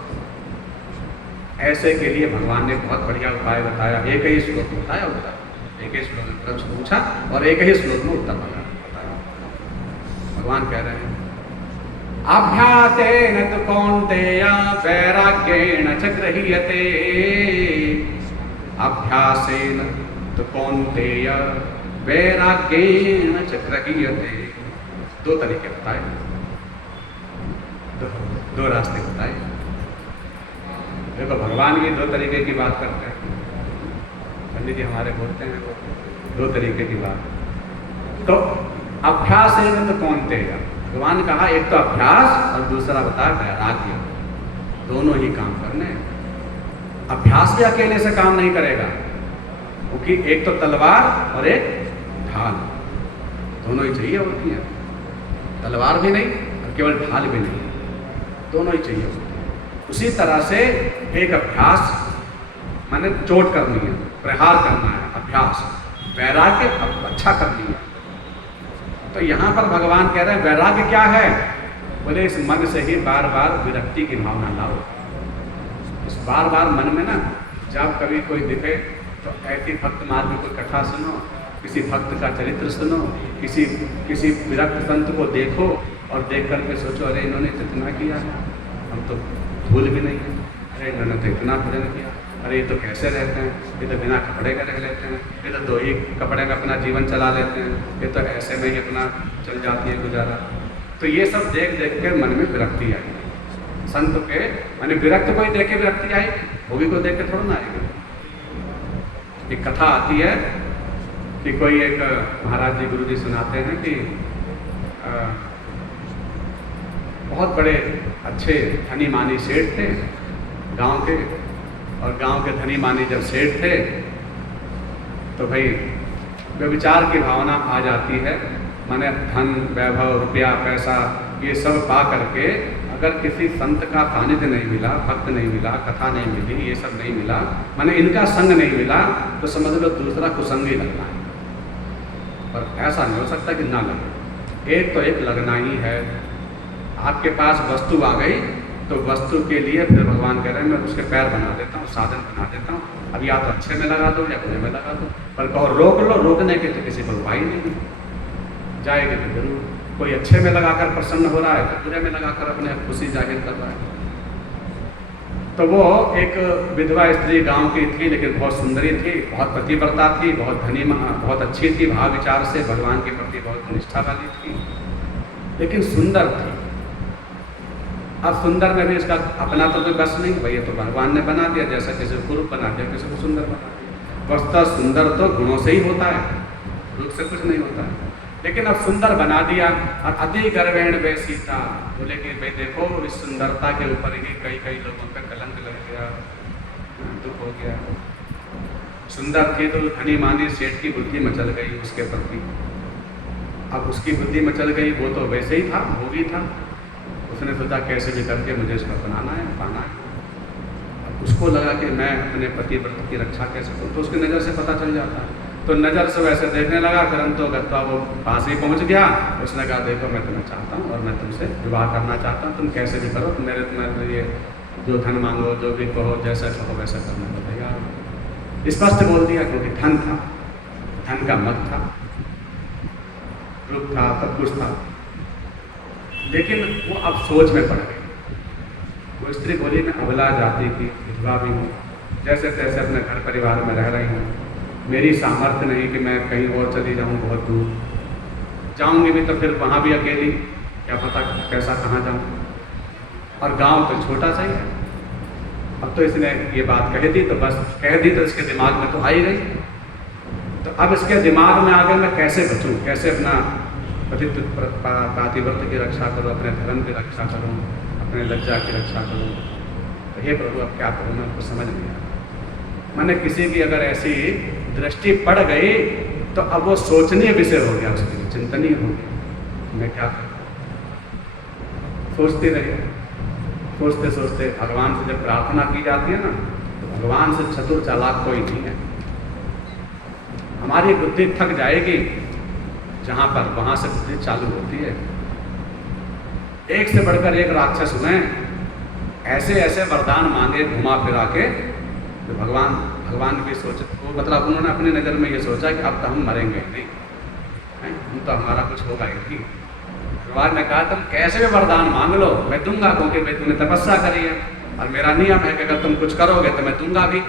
ऐसे के लिए भगवान ने बहुत बढ़िया उपाय बताया। एक ही श्लोक में बताया उत्तर, एक ही श्लोक में प्रश्न पूछा और एक ही श्लोक में उत्तर बताया। भगवान कह रहे हैं अभ्यासेन तु कौन्तेय वैराग्येण च गृह्यते। अभ्यासेन तु कौन्तेय वैराग्येण च गृह्यते। दो तरीके बताए, दो रास्ते बताए। देखो भगवान भी दो तरीके की बात करते हैं, पंडित जी हमारे बोलते हैं वो दो तरीके की बात। तो अभ्यास है तो कौन तेगा, भगवान कहा एक तो अभ्यास और दूसरा बताया वैराग्य, दोनों ही काम करने। अभ्यास भी अकेले से काम नहीं करेगा, क्योंकि एक तो तलवार और एक ढाल, दोनों ही चाहिए होती है। तलवार भी नहीं और केवल ढाल भी नहीं, दोनों ही चाहिए होती है। उसी तरह से एक अभ्यास माने चोट करनी है, प्रहार करना है, अभ्यास। वैराग्य अच्छा करनी है। तो यहाँ पर भगवान कह रहे हैं वैराग्य क्या है, बोले इस मन से ही बार बार विरक्ति की भावना लाओ। इस बार बार मन में ना, जब कभी कोई दिखे तो ऐसी भक्त मार्ग में कोई कथा सुनो, किसी भक्त का चरित्र सुनो, किसी विरक्त संत को देखो और देख करके सोचो अरे इन्होंने तो इतना किया है, हम तो भूल भी नहीं है, अरे इन्होंने तो इतना भजन किया, अरे ये तो कैसे रहते हैं, ये तो बिना कपड़े का रह लेते हैं, ये तो दो ही कपड़े में अपना जीवन चला लेते हैं, ये तो ऐसे में ही अपना चल जाती है गुजारा। तो ये सब देख देख के मन में विरक्ति आई। संत के माने विरक्त कोई देख के विरक्ति आई, वो भी कोई देख के थोड़ा ना आएगी। एक कथा आती है कि कोई एक महाराज जी गुरु जी सुनाते हैं कि बहुत बड़े अच्छे धनी मानी सेठ थे गांव के, और गांव के धनी मानी जब सेठ थे तो भाई व्यभिचार की भावना आ जाती है। माने धन वैभव रुपया पैसा ये सब पा करके अगर किसी संत का सानिध्य नहीं मिला, भक्त नहीं मिला, कथा नहीं मिली, ये सब नहीं मिला, माने इनका संग नहीं मिला, तो समझ लो दूसरा कुसंग ही लगना है। पर ऐसा नहीं हो सकता कि ना लगे, एक तो एक लगना ही है। आपके पास वस्तु आ गई तो वस्तु के लिए फिर भगवान कह रहे हैं मैं उसके पैर बना देता हूँ, साधन बना देता हूँ, अब या तो अच्छे में लगा दो या बुरे में लगा दो। पर कहो रोक लो, रोकने के तो किसी को उपाय नहीं, जाएगा तो जरूर। कोई अच्छे में लगाकर प्रसन्न हो रहा है तो बुरे में लगाकर अपने खुशी जाहिर कर रहा है। तो वो एक विधवा स्त्री गांव की थी, लेकिन बहुत सुंदरी थी, बहुत पतिव्रता थी, बहुत धनी, बहुत अच्छी थी, भाव विचार से भगवान के प्रति बहुत निष्ठा वाली थी, लेकिन सुंदर थी। अब सुंदर में भी इसका अपना तो कोई बस नहीं, भैया तो भगवान ने बना दिया, जैसा किसी को कुरूप बना दिया, किसी को सुंदर बना दिया। वस्तुतः सुंदर तो गुणों से ही होता है, रूप से कुछ नहीं होता है। लेकिन अब सुंदर बना दिया और अति गर्वेण वे सीता, बोले कि भाई देखो इस सुंदरता के ऊपर ही कई लोगों का कलंक लग गया, दुख हो गया। सुंदर थी तो धनी मानी सेठ की बुद्धि मचल गई उसके प्रति। अब उसकी बुद्धि मचल गई, वो तो वैसे ही था, भोगी था। उसने सोचा कैसे भी करके मुझे इसका बनाना है, पाना है। अब उसको लगा कि मैं अपने पति व्रत की रक्षा कैसे करूँ, तो उसकी नज़र से पता चल जाता है। तो नज़र से वैसे देखने लगा, परंतु गत्वा वो पास ही पहुँच गया। उसने कहा देखो मैं तुम्हें चाहता हूँ और मैं तुमसे विवाह करना चाहता हूँ, तुम कैसे भी करो, तुम मेरे तुम्हें ये जो धन मांगो, जो भी कहो, जैसा कहो वैसा करने को तैयार। स्पष्ट बोल दिया, क्योंकि धन था, धन का मत था, रूप था, सब कुछ था। लेकिन वो अब सोच में पड़ गई। वो स्त्री बोली मैं अबला जाति की विधवा भी हूँ, जैसे तैसे अपने घर परिवार में रह रही हूँ, मेरी सामर्थ्य नहीं कि मैं कहीं और चली जाऊँ, बहुत दूर जाऊँगी भी तो फिर वहाँ भी अकेली, क्या पता कैसा कहाँ जाऊँ, और गांव तो छोटा सा ही है। अब तो इसने ये बात कह दी, तो बस कह दी तो इसके दिमाग में तो आ ही गई। तो अब इसके दिमाग में आ गया मैं कैसे बचूँ, कैसे अपना पातिव्रत की रक्षा करूँ, अपने धर्म की रक्षा करूँ, अपने लज्जा की रक्षा करूँ। तो हे प्रभु अब क्या करूँ, मैं कुछ समझ नहीं आया। मैंने किसी की अगर ऐसी दृष्टि पड़ गई तो अब वो सोचनीय विषय हो गया, उसके लिए चिंतनीय हो गया, मैं क्या करूँ। सोचते रहे, सोचते सोचते भगवान से जब प्रार्थना की जाती है ना, तो भगवान से चतुर चालाक कोई नहीं है। हमारी बुद्धि थक जाएगी जहाँ पर, वहाँ से बुद्धि चालू होती है। एक से बढ़कर एक राक्षस हुए, ऐसे ऐसे वरदान मांगे घुमा फिरा के, तो भगवान भी सोच, वो मतलब उन्होंने अपनी नज़र में ये सोचा कि अब तो हम मरेंगे नहीं, हम तो हमारा कुछ होगा ही नहीं। भगवान ने कहा तुम कैसे भी वरदान मांग लो, मैं दूंगा, क्योंकि भाई तुमने तपस्या करी है और मेरा नियम है कि अगर तुम कुछ करोगे तो मैं दूंगा भी।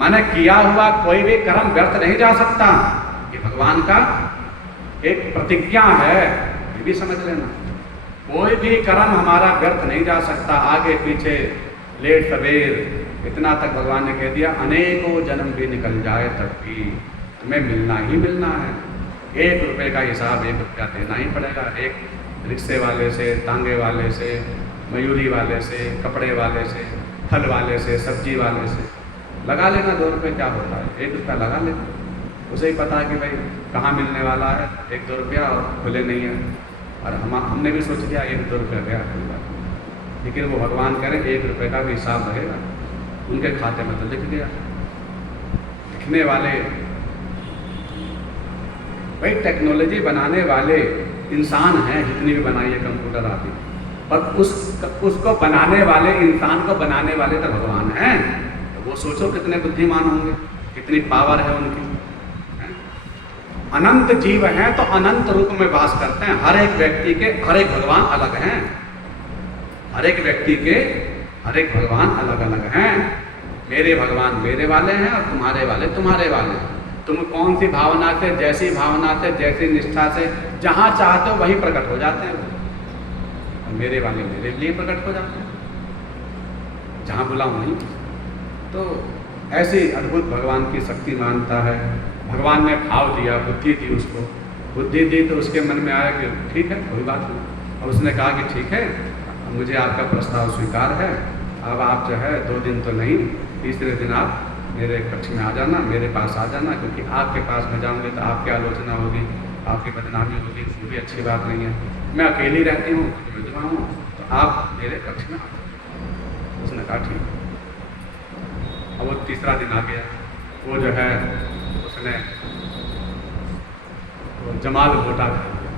मैंने किया हुआ कोई भी कर्म व्यर्थ नहीं जा सकता, ये भगवान का एक प्रतिज्ञा है, ये भी समझ लेना। कोई भी कर्म हमारा व्यर्थ नहीं जा सकता, आगे पीछे लेट सवेर, इतना तक भगवान ने कह दिया, अनेकों जन्म भी निकल जाए तब भी तुम्हें मिलना ही मिलना है। 1 रुपये का हिसाब 1 रुपया देना ही पड़ेगा। एक रिक्शे वाले से, तांगे वाले से, मयूरी वाले से, कपड़े वाले से, फल वाले से, सब्जी वाले से लगा लेना 2 रुपये, क्या होता है, 1 रुपया लगा लेना। उसे ही पता है कि भाई कहाँ मिलने वाला है 1-2 रुपया, और खुले नहीं है। और हमने भी सोच लिया 1-2 रुपया गया कोई बात, लेकिन वो भगवान कह रहे 1 रुपये का भी हिसाब रहेगा। उनके खाते में तो लिख गया। लिखने वाले भाई टेक्नोलॉजी बनाने वाले इंसान हैं, जितनी भी बनाई है कंप्यूटर आदि, पर उसको बनाने वाले इंसान को बनाने वाले तो भगवान हैं। तो वो सोचो कितने बुद्धिमान होंगे, कितनी पावर है उनकी। अनंत जीव हैं तो अनंत रूप में वास करते हैं। हर एक व्यक्ति के हर एक भगवान अलग हैं। हर एक व्यक्ति के हर एक भगवान अलग अलग हैं। मेरे भगवान मेरे वाले हैं और तुम्हारे वाले तुम्हारे वाले हैं। तुम कौन सी भावना से, जैसी भावना से, जैसी निष्ठा से जहाँ चाहते हो वहीं प्रकट हो जाते हैं। और मेरे वाले मेरे लिए प्रकट हो जाते हैं, जहाँ बुलाऊं वहीं। तो ऐसी अद्भुत भगवान की शक्ति मानता है। भगवान ने भाव दिया, बुद्धि दी उसको, बुद्धि दी तो उसके मन में आया कि ठीक है कोई बात नहीं। और उसने कहा कि ठीक है, मुझे आपका प्रस्ताव स्वीकार है। अब आप जो है 2 दिन तो नहीं, तीसरे दिन आप मेरे कक्ष में आ जाना, मेरे पास आ जाना, क्योंकि आपके पास में जाऊँगी तो आपकी आलोचना होगी, आपकी बदनामी होगी, वो भी अच्छी बात नहीं है। मैं अकेली रहती हूँ, विधवा हूँ, तो आप मेरे कक्ष में आ जाओ। उसने कहा ठीक है। अब वो तीसरा दिन आ गया। वो जो है उसने वो जमाल घोटा खा लिया।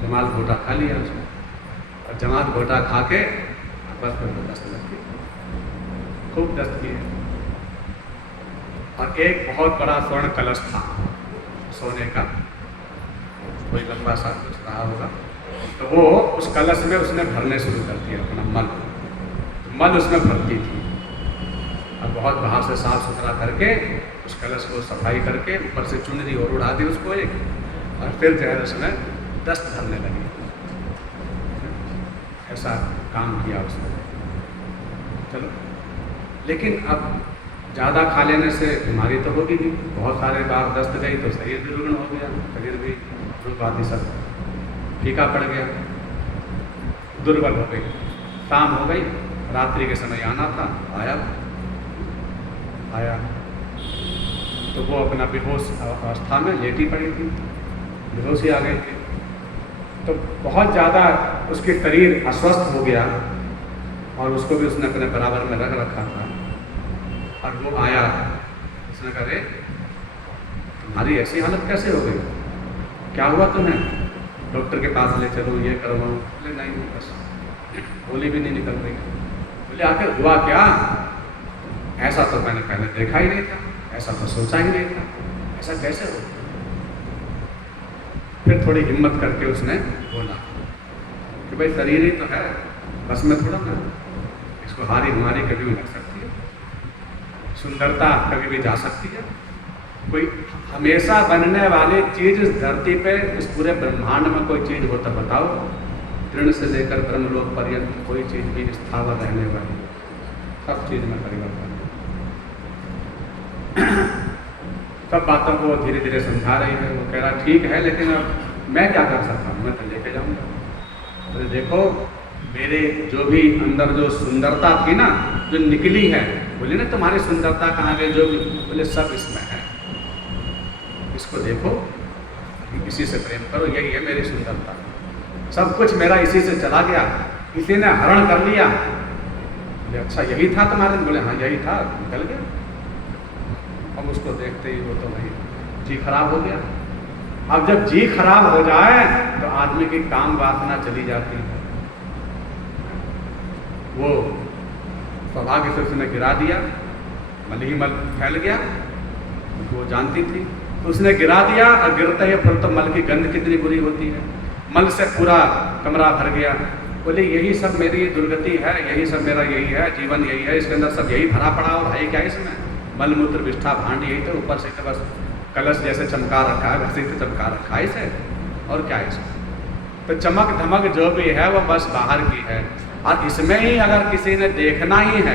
जमाल घोटा खा लिया उसने, और जमाल घोटा खा के बस फिर दस्त लग गई, खूब दस्त किए। और एक बहुत बड़ा स्वर्ण कलश था सोने का, कोई लंबा सा कुछ रहा होगा, तो वो उस कलश में उसने भरने शुरू कर दिया अपना मल। मल उसमें भरती थी। अब बहुत बाहर से साफ सुथरा करके उस कलश को सफाई करके ऊपर से चुनरी और उड़ा दी उसको एक, और फिर जो है उसमें दस्त भरने लगी। ऐसा काम किया उसने। चलो, लेकिन अब ज़्यादा खा लेने से बीमारी तो होगी नहीं। बहुत सारे बार दस्त गई तो शरीर भी रुग्ण हो गया, शरीर भी रूपाधि सब फीका पड़ गया, दुर्बल हो गई। शाम हो गई, रात्रि के समय आना था, आया तो वो अपना बेहोश अवस्था में लेटी पड़ी थी, बेहोशी आ गई थी। तो बहुत ज़्यादा उसके शरीर अस्वस्थ हो गया, और उसको भी उसने अपने बराबर में रख रखा था। और वो आया, उसने कहा रे तुम्हारी ऐसी हालत कैसे हो गई, क्या हुआ तुम्हें, डॉक्टर के पास ले चलो, ये करवाओ। बोले नहीं, बस गोली भी नहीं निकल रही। बोले आखिर हुआ क्या, ऐसा तो मैंने पहले देखा ही नहीं था, ऐसा तो सोचा ही नहीं था, ऐसा कैसे हो। फिर थोड़ी हिम्मत करके उसने बोला कि भाई शरीर ही तो है, बस में थोड़ा ना, इसको हारी हमारी कभी भी लग सकती है, सुंदरता कभी भी जा सकती है। कोई हमेशा बनने वाली चीज इस धरती पे, इस पूरे ब्रह्मांड में कोई चीज हो तो बताओ। तृण से लेकर ब्रह्मलोक पर्यंत कोई चीज भी स्थावर रहने वाली, सब चीज में परिवर्तन। सब बातों को धीरे धीरे समझा रही है। वो कह रहा ठीक है, लेकिन अब मैं क्या कर सकता हूँ, मैं तो लेके जाऊँगा। तो देखो मेरे जो भी अंदर जो सुंदरता थी ना, जो निकली है, बोले ना तुम्हारी सुंदरता कहाँ गई, जो भी, बोले सब इसमें है, इसको देखो, इसी से प्रेम करो, यही है मेरी सुंदरता। सब कुछ मेरा इसी से चला गया, इसी ने हरण कर लिया। बोले अच्छा यही था तुम्हारे, बोले हाँ यही था, निकल गया। अब उसको देखते ही वो तो भाई जी खराब हो गया। अब जब जी खराब हो जाए तो आदमी की काम वासना चली जाती है। वो सौभाग्य से उसने गिरा दिया, मल ही मल फैल गया, वो जानती थी, तो उसने गिरा दिया। और गिरते ही फिर तो मल की गंध कितनी बुरी होती है, मल से पूरा कमरा भर गया। बोले यही सब मेरी दुर्गति है, यही सब मेरा यही है, जीवन यही है, इसके अंदर सब यही भरा पड़ा। और है क्या इसमें, मल मूत्र विष्ठा भांड यही तो, ऊपर से तो बस कलश जैसे चमका रखा है वैसे ही तो चमका रखा है इसे, और क्या है इसमें? तो चमक धमक जो भी है वो बस बाहर की है। और इसमें ही अगर किसी ने देखना ही है,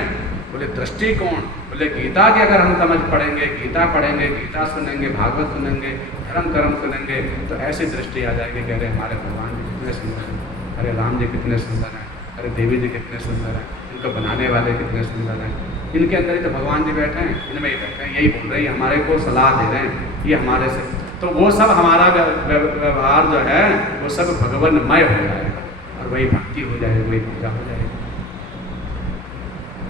बोले दृष्टिकोण, बोले गीता की अगर हम समझ पढ़ेंगे, गीता पढ़ेंगे, गीता सुनेंगे, भागवत सुनेंगे, धर्म कर्म सुनेंगे, तो ऐसी दृष्टि आ जाएगी, कह रहे हमारे भगवान जी कितने सुंदर हैं, अरे राम जी कितने सुंदर हैं, अरे देवी जी कितने सुंदर हैं, इनको बनाने वाले कितने सुंदर हैं, इनके अंदर ही तो भगवान जी बैठे हैं, इनमें ही बैठे हैं, यही बोल रहे हैं, हमारे को सलाह दे रहे हैं, ये हमारे से, तो वो सब हमारा व्यवहार जो है वो सब भगवानमय हो जाएगा और वही भक्ति हो जाएगी, वही पूजा हो जाएगी।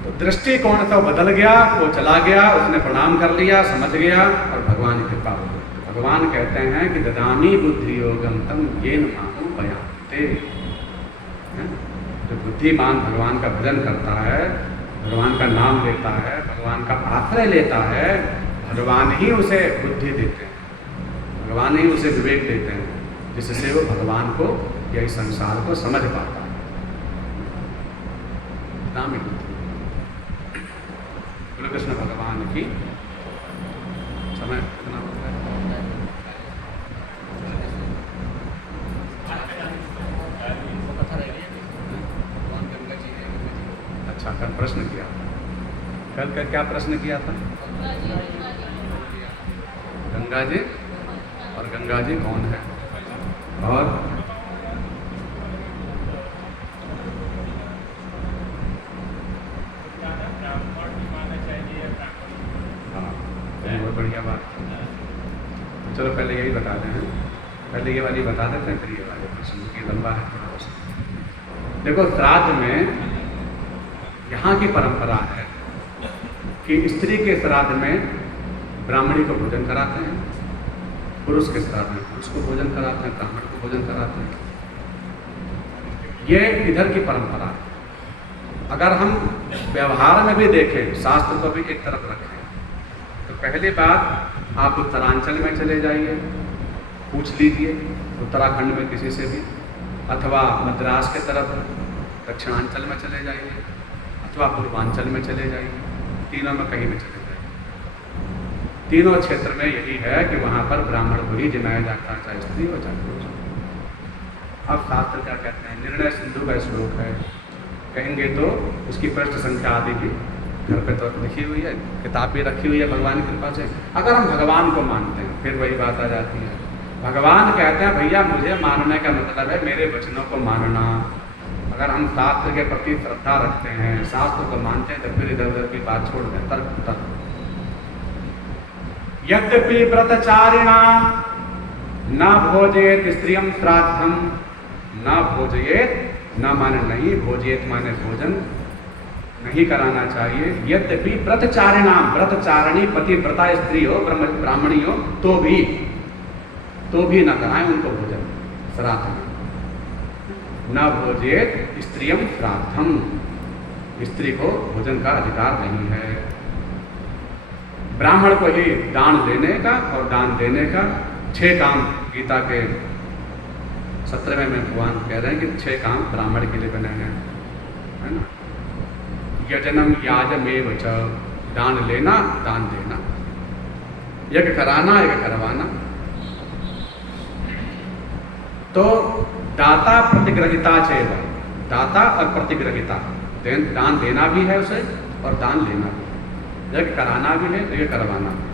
तो दृष्टिकोण तो बदल गया, वो चला गया, उसने प्रणाम कर लिया, समझ गया और भगवान की कृपा हो गई। भगवान कहते हैं कि ददामी बुद्धि योगम तम येन मानु बयान्ते। जो बुद्धिमान भगवान का भजन करता है, भगवान का नाम लेता है, भगवान का आश्रय लेता है, भगवान ही उसे बुद्धि देते हैं, भगवान ही उसे विवेक देते हैं, जिससे वो भगवान को या इस संसार को समझ पाता है। नाम गुरु कृष्ण भगवान की समय कितना होता है? अच्छा, कल प्रश्न किया था, कल का क्या प्रश्न किया था? गंगा जी, और गंगा जी कौन है? और हाँ, बहुत बढ़िया बात। चलो पहले यही बता दें, पहले ये वाली बता देते हैं, फिर ये वाले प्रश्न की लंबा है थोड़ा सा। देखो, श्राद्ध में यहाँ की परंपरा है कि स्त्री के श्राद्ध में ब्राह्मणी को भोजन कराते हैं, पुरुष के श्राद्ध में पुरुष को भोजन कराते हैं, ब्राह्मण को भोजन कराते हैं। ये इधर की परंपरा है। अगर हम व्यवहार में भी देखें, शास्त्र को भी एक तरफ रखें, तो पहली बात आप उत्तरांचल में चले जाइए, पूछ लीजिए उत्तराखंड में किसी से भी, अथवा मद्रास के तरफ दक्षिणांचल में चले जाइए, अथवा पूर्वांचल में चले जाइए, तीनों में कहीं में चले जाइए। तीनों क्षेत्र में यही है कि वहाँ पर ब्राह्मण को ही जिमाया जाता है, चाहे स्त्री हो चाहे पुरुष। अब शास्त्र क्या कहते हैं? निर्णय सिंधु का श्लोक है, कहेंगे तो उसकी पृष्ठ संख्या आदि की घर पे तो लिखी हुई है, किताब भी रखी हुई है भगवान की कृपा से। अगर हम भगवान को मानते हैं, फिर वही बात आ जाती है, भगवान कहते हैं भैया मुझे मानने का मतलब है मेरे वचनों को मानना। अगर हम शास्त्र के प्रति श्रद्धा रखते हैं, शास्त्र को मानते हैं, तो फिर इधर उधर की बात छोड़ दें, तर्क। यद्यपि व्रतचारिणा न भोजेत स्त्रियम श्राद्धम, न भोजयेत, न माने नहीं, भोजयेत माने भोजन नहीं कराना चाहिए। यद्यपि व्रतचारिणा, व्रतचारिणी पतिव्रता स्त्री हो, ब्राह्मणी हो, तो भी न कराएं उनको भोजन श्राद्ध में। न भोजेत स्त्रियम श्राद्धम, स्त्री को भोजन का अधिकार नहीं है। ब्राह्मण को ही दान देने का और दान देने का 6 काम गीता के 17वें में भगवान कह रहे हैं कि 6 काम ब्राह्मण के लिए बने हैं, है ना? यजनम याजमेव च, दान लेना, दान देना, यज्ञ कराना, यज्ञ करवाना। तो दाता प्रतिग्रहिता चैव, दाता और प्रतिग्रहिता, दान देना भी है उसे और दान लेना भी है, यज्ञ कराना भी है, यज्ञ करवाना भी।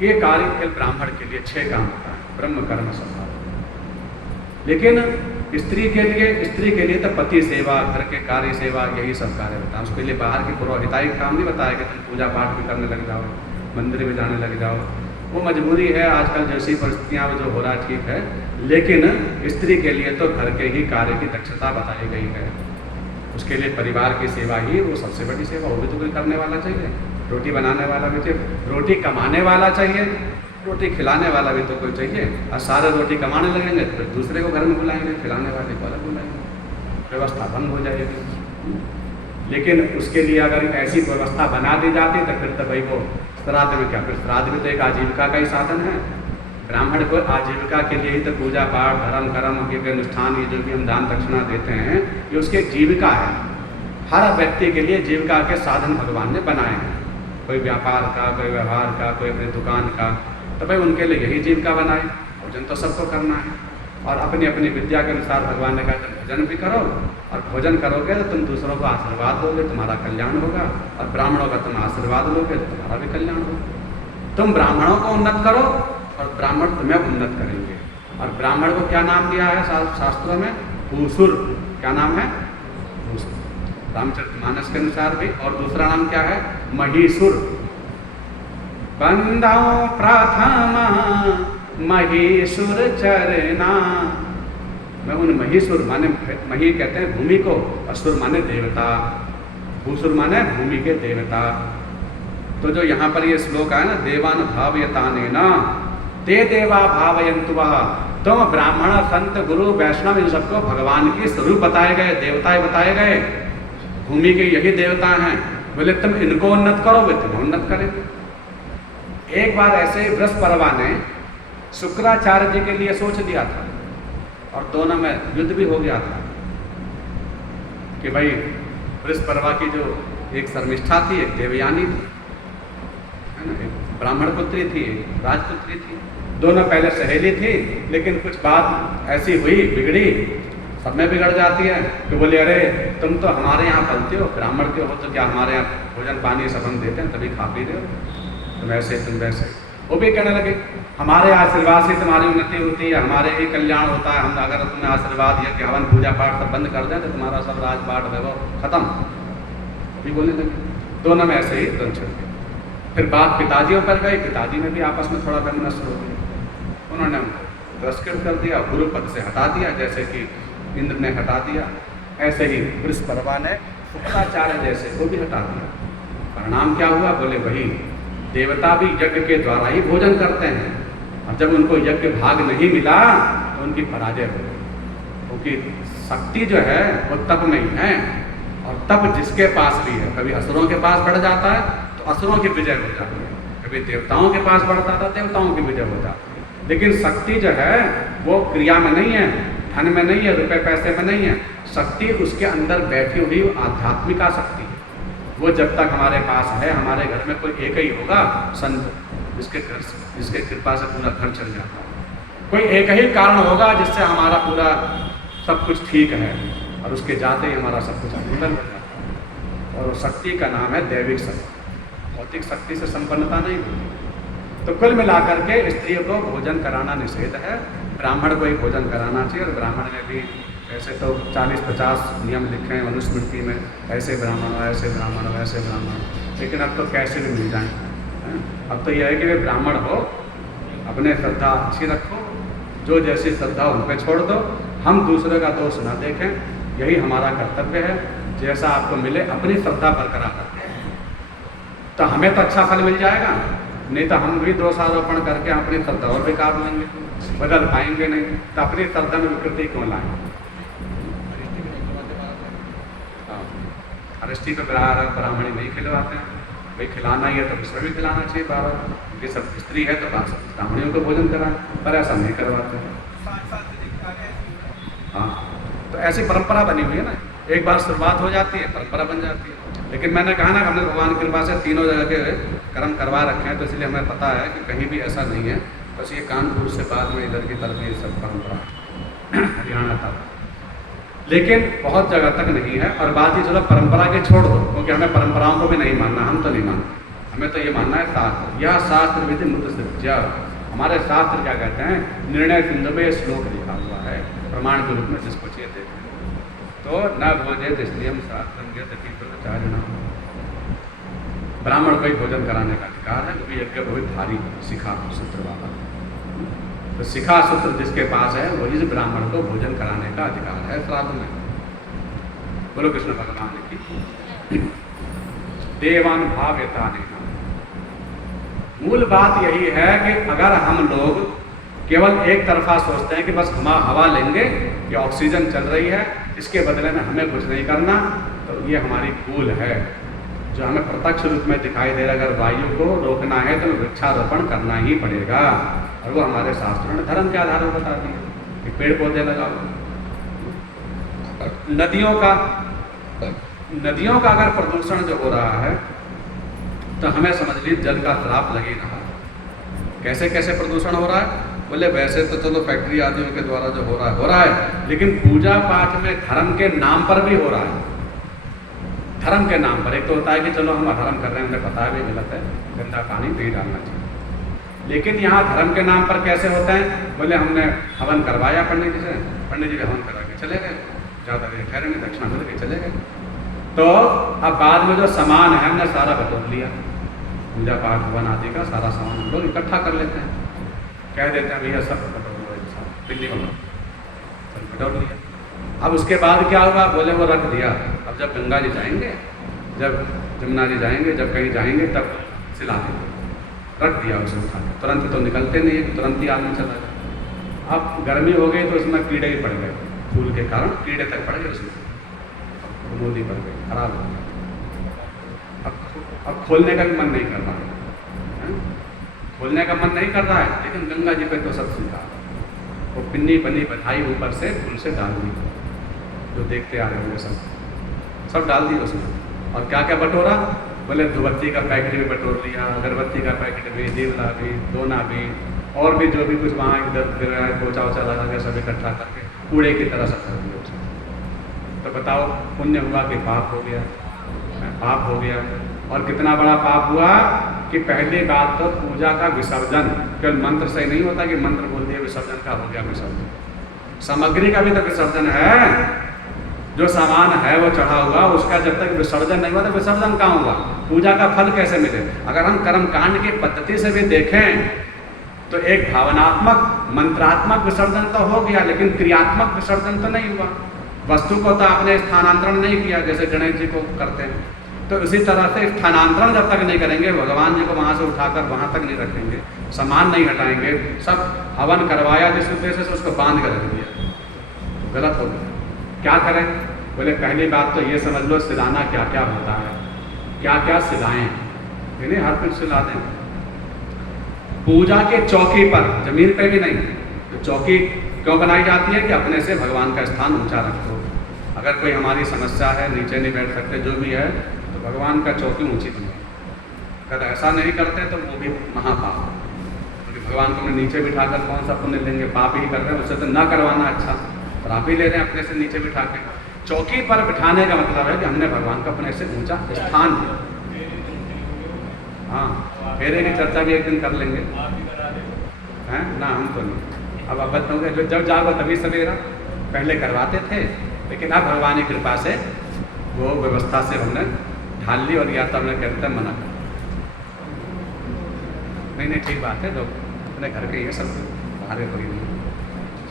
ये कार्य केवल ब्राह्मण के लिए 6 काम होता है, ब्रह्म कर्म स्वभाव। लेकिन स्त्री के लिए तो पति सेवा, घर के कार्य सेवा, यही सब कार्य होता है। उसके लिए बाहर के पुरोहिताई काम नहीं बताया कि तुम पूजा पाठ भी करने लग जाओ, मंदिर में जाने लग जाओ, वो मजबूरी है, आजकल जैसी परिस्थितियाँ जो हो रहा है ठीक है। लेकिन स्त्री के लिए तो घर के ही कार्य की दक्षता बताई गई है, उसके लिए परिवार की सेवा ही वो सबसे बड़ी सेवा। वो भी तो कोई करने वाला चाहिए, रोटी बनाने वाला भी चाहिए, रोटी कमाने वाला चाहिए, रोटी खिलाने वाला भी तो कोई चाहिए। और सारे रोटी कमाने लगेंगे तो फिर दूसरे को घर में बुलाएंगे, खिलाने वाले को अलग बुलाएंगे, व्यवस्था बंद हो जाएगी। लेकिन उसके लिए अगर ऐसी व्यवस्था बना दी जाती तो फिर तो भाई वो श्राद्ध में क्या, फिर श्राद्ध भी तो एक आजीविका का ही साधन है। ब्राह्मण को आजीविका के लिए ही तो पूजा पाठ, धर्म कर्म के अनुष्ठान, ये जो भी हम दान दक्षिणा देते हैं, ये उसकी एक जीविका है। हर व्यक्ति के लिए जीविका के साधन भगवान ने बनाए हैं। कोई व्यापार का, कोई व्यवहार का, कोई अपनी दुकान का, तो भाई उनके लिए यही जीविका बनाए। भोजन तो सबको करना है, और अपनी अपनी विद्या के अनुसार भगवान ने कहा भोजन भी करो, और भोजन करोगे तो तुम दूसरों को आशीर्वाद दोगे, तुम्हारा कल्याण होगा, और ब्राह्मणों का तुम आशीर्वाद लोगे तो तुम्हारा भी कल्याण होगा। तुम ब्राह्मणों को उन्नत करो और ब्राह्मण तुम्हें उन्नत करेंगे। और ब्राह्मण को क्या नाम दिया है शास्त्रों में? भूसुर। क्या नाम है? भूसुर, रामचरितमानस के अनुसार भी। और दूसरा नाम क्या है? महीसुर। बंदौ प्रथम महीसुर चरना। मैं उन महीसुर माने, मही कहते हैं भूमि को, असुर माने देवता, भूसुर माने भूमि के देवता। तो जो यहाँ पर ये श्लोक है ना, देवान भावयतानेन ते देवा भावयन्तु वः। तुम ब्राह्मण, संत, गुरु, वैष्णव इन सबको भगवान के स्वरूप बताए गए, देवताएं बताए गए, भूमि के यही देवता हैं। बोले तुम इनको उन्नत करो, वे तुम्हें उन्नत करेंगे। एक बार ऐसे बृहस्पति ने शुक्राचार्य जी के लिए सोच लिया था, और दोनों में युद्ध भी हो गया था कि भाई बृहस्पति की जो एक शर्मिष्ठा थी, एक देवयानी थी, है ना, एक ब्राह्मण पुत्री थी, एक राजपुत्री थी। दोनों पहले सहेली थी, लेकिन कुछ बात ऐसी हुई, बिगड़ी, सब में बिगड़ जाती है, कि बोले अरे तुम तो हमारे यहाँ पलते हो, ब्राह्मण के हो तो क्या हमारे यहाँ भोजन पानी सब हम देते हैं, तभी खा पी रहे हो, तुम ऐसे तुम वैसे। वो भी कहने लगे हमारे आशीर्वाद से तुम्हारी उन्नति होती है, हमारे ही कल्याण होता है, हम अगर तुम्हें आशीर्वाद या कि हवन पूजा पाठ सब बंद कर दें तो तुम्हारा सब राजपाट वैभव खत्म। वो भी बोलने लगे, दोनों में ऐसे ही द्वंद छिड़ गए। फिर बात पिताजियों पर गई, पिताजी में भी आपस में थोड़ा वैमनस्य हो गया, उन्होंने उनको तिरस्कृत कर दिया, गुरु पद से हटा दिया, जैसे कि इंद्र ने हटा दिया, ऐसे ही बृहस्पति ने शुक्राचार्य जैसे को भी हटा दिया। परिणाम क्या हुआ? बोले वही देवता भी यज्ञ के द्वारा ही भोजन करते हैं, और जब उनको यज्ञ भाग नहीं मिला तो उनकी पराजय हो गई, क्योंकि शक्ति जो है वो तप में ही है, और तप जिसके पास भी है, कभी असुरों के पास बढ़ जाता है तो असुरों की विजय हो जाती है, कभी देवताओं के पास बढ़ता था देवताओं की विजय हो जाती है। लेकिन शक्ति जो है वो क्रिया में नहीं है, धन में नहीं है, रुपए पैसे में नहीं है, शक्ति उसके अंदर बैठी हुई आध्यात्मिका शक्ति है। वो जब तक हमारे पास है, हमारे घर में कोई एक ही होगा संत, जिसके कृपा से पूरा घर चल जाता है। कोई एक ही कारण होगा जिससे हमारा पूरा सब कुछ ठीक है, और उसके जाते ही हमारा सब कुछ अमूल्य हो जाता है। और शक्ति का नाम है दैविक शक्ति, भौतिक शक्ति से संपन्नता नहीं होती। तो कुल मिलाकर के स्त्रियों को भोजन कराना निषेध है, ब्राह्मण को ही भोजन कराना चाहिए। और ब्राह्मण में भी ऐसे तो 40-50 नियम लिखे हैं मनुस्मृति में, ऐसे ब्राह्मण हो, ऐसे ब्राह्मण हो, ऐसे ब्राह्मण हो, लेकिन अब तो कैसे भी मिल जाए। अब तो यह है कि वे ब्राह्मण हो, अपने श्रद्धा अच्छी रखो, जो जैसी श्रद्धा उन पर छोड़ दो, हम दूसरे का दोष न देखें, यही हमारा कर्तव्य है। जैसा आपको मिले अपनी श्रद्धा बरकरार रखें, तो हमें तो अच्छा फल मिल जाएगा, नहीं तो हम भी दोषारोपण करके अपनी श्रद्धा और बेकार लेंगे, बदल पाएंगे नहीं। तो अपनी श्रद्धा में विकृति क्यों लाएं? अरिष्टि पे ब्राह्मणी नहीं खिलवाते हैं, भाई खिलाना ही है तो विश्व भी खिलाना चाहिए बाबा, क्योंकि सब स्त्री है तो ब्राह्मणियों को भोजन कराएं, पर ऐसा नहीं करवाते हैं। हाँ, तो ऐसी परंपरा बनी हुई है ना, एक बार शुरुआत हो जाती है परंपरा बन जाती है। लेकिन मैंने कहा ना, हमने भगवान की कृपा से तीनों जगह के कर्म करवा रखे हैं, तो इसलिए हमें पता है कि कहीं भी ऐसा नहीं है। बस ये कानपुर से बाद में इधर की तरफ ये सब परंपरा हरियाणा तक, लेकिन बहुत जगह तक नहीं है। और बात ये चलो परंपरा के छोड़ दो, क्योंकि हमें परंपराओं को भी नहीं मानना, हम तो नहीं मानते, हमें तो ये मानना है शास्त्र। यह शास्त्र विधि मुद्दस्य, हमारे शास्त्र क्या कहते हैं? निर्णय सिंधु में श्लोक लिखा हुआ है प्रमाण के रूप में, जिसको चाहिए देखें। तो न भोजे इसलिए हम शास्त्र ब्राह्मण को ही भोजन कराने का अधिकार है, क्योंकि यज्ञ बहुत भारी शिखा सूत्र वाला, तो शिखा सूत्र जिसके पास है वही इस ब्राह्मण को भोजन कराने का अधिकार है श्राद्ध में। बोलो कृष्ण भगवान की। देवान भाव्यता नहीं। मूल बात यही है कि अगर हम लोग केवल एक तरफा सोचते हैं कि बस हम हवा लेंगे, ये ऑक्सीजन चल रही है, इसके बदले में हमें कुछ नहीं करना, तो ये हमारी भूल है। जो हमें प्रत्यक्ष रूप में दिखाई दे रहा है, अगर वायु को रोकना है तो वृक्षारोपण करना ही पड़ेगा, और वो हमारे शास्त्रों ने धर्म के आधार पर बता दिया कि पेड़ पौधे लगाओ। नदियों का अगर प्रदूषण जो हो रहा है, तो हमें समझ लीजिए जल का श्राप लग ही रहा। कैसे कैसे प्रदूषण हो रहा है? बोले वैसे तो चलो फैक्ट्री आदियों के द्वारा जो हो रहा है, लेकिन पूजा पाठ में धर्म के नाम पर भी हो रहा है। धर्म के नाम पर एक तो होता है कि चलो हम अधर्म कर रहे हैं, हमें पता है भी गलत है, गंदा पानी नहीं डालना चाहिए, लेकिन यहाँ धर्म के नाम पर कैसे होता है? बोले हमने हवन करवाया पंडित जी से, पंडित जी हवन करा के चले गए, ज़्यादा देर खैर नहीं, दक्षिणा मिल के चले गए। तो अब बाद में जो सामान है हमने सारा बटोर लिया, पूजा पाठ हवन आदि का सारा सामान हम लोग इकट्ठा कर लेते हैं, कह देते हैं भैया सब बटोर लो, एक साथ दिल्ली में सब बटोर लिया। अब उसके बाद क्या हुआ? बोले वो रख दिया। अब जब गंगा जी जाएंगे, जब जमुना जी जाएंगे, जब कहीं जाएंगे तब सिला देंगे, रख दिया उसे उठा के। तुरंत तो निकलते नहीं है, तुरंत ही आदमी चला गया। अब गर्मी हो गई तो उसमें कीड़े ही पड़ गए, फूल के कारण कीड़े तक पड़ गए, उसमें मोदी पड़ गई, खराब हो गया। अब खोलने का भी मन नहीं कर रहा है, खोलने का मन नहीं कर रहा है, लेकिन गंगा जी पे तो सब सीखा, वो पिन्नी बनी बधाई ऊपर से फूल से डाल दी, जो देखते आ रहे होंगे सब डाल दी उसमें। और क्या क्या बटोरा? बोले धूपबत्ती का पैकेट भी बटोर लिया, अगरबत्ती का पैकेट भी, दीवला भी, दोना भी, और भी जो भी कुछ वहाँ इधर फिर पोछा वोछा लगा के सब इकट्ठा करके कूड़े की तरह सब कर दिया उसमें। तो बताओ पुण्य हुआ कि पाप हो गया? पाप हो गया। और कितना बड़ा पाप हुआ कि पहली बात तो पूजा का विसर्जन केवल मंत्र से नहीं होता कि मंत्र बोल दिया विसर्जन का हो गया विसर्जन, सामग्री का भी तो विसर्जन है। जो सामान है वो चढ़ा हुआ, उसका जब तक विसर्जन नहीं हुआ तो विसर्जन कहाँ हुआ? पूजा का फल कैसे मिले? अगर हम कर्मकांड की पद्धति से भी देखें तो एक भावनात्मक मंत्रात्मक विसर्जन तो हो गया, लेकिन क्रियात्मक विसर्जन तो नहीं हुआ। वस्तु को तो आपने स्थानांतरण नहीं किया जैसे गणेश जी को करते हैं, तो इसी तरह से स्थानांतरण जब तक नहीं करेंगे, भगवान जी को वहाँ से उठाकर वहाँ तक नहीं रखेंगे, सामान नहीं हटाएंगे, सब हवन करवाया जिस उद्देश्य से उसको बांध कर रख दिया, गलत हो गया। क्या करें? बोले पहली बात तो ये समझ लो सिलाना क्या क्या होता है, क्या क्या सिलाएं, इन्हें हर कुछ सिला दें। पूजा के चौकी पर, जमीन पे भी नहीं, तो चौकी क्यों बनाई जाती है? कि अपने से भगवान का स्थान ऊंचा रखो। अगर कोई हमारी समस्या है, नीचे नहीं बैठ सकते, जो भी है, तो भगवान का चौकी ऊंची बनाओ। अगर ऐसा नहीं करते तो वो भी महापाप, क्योंकि भगवान को नीचे बिठाकर कौन सा पुण्य लेंगे? पाप ही कर रहे हैं, उससे तो ना करवाना अच्छा, और आप ही ले रहे हैं अपने से नीचे बिठा के। चौकी पर बिठाने का मतलब है कि हमने भगवान को अपने से ऊंचा स्थान दिया। हाँ, फेरे की चर्चा भी एक दिन कर लेंगे, हैं ना? हम तो नहीं, अब बताऊँ कि जब जागो तभी सवेरा, पहले करवाते थे, लेकिन अब भगवान की कृपा से वो व्यवस्था से हमने ढाल ली, और या तो हमने कहते मना कर, नहीं ठीक बात है, लोग अपने घर के ये सब बाहर कोई नहीं,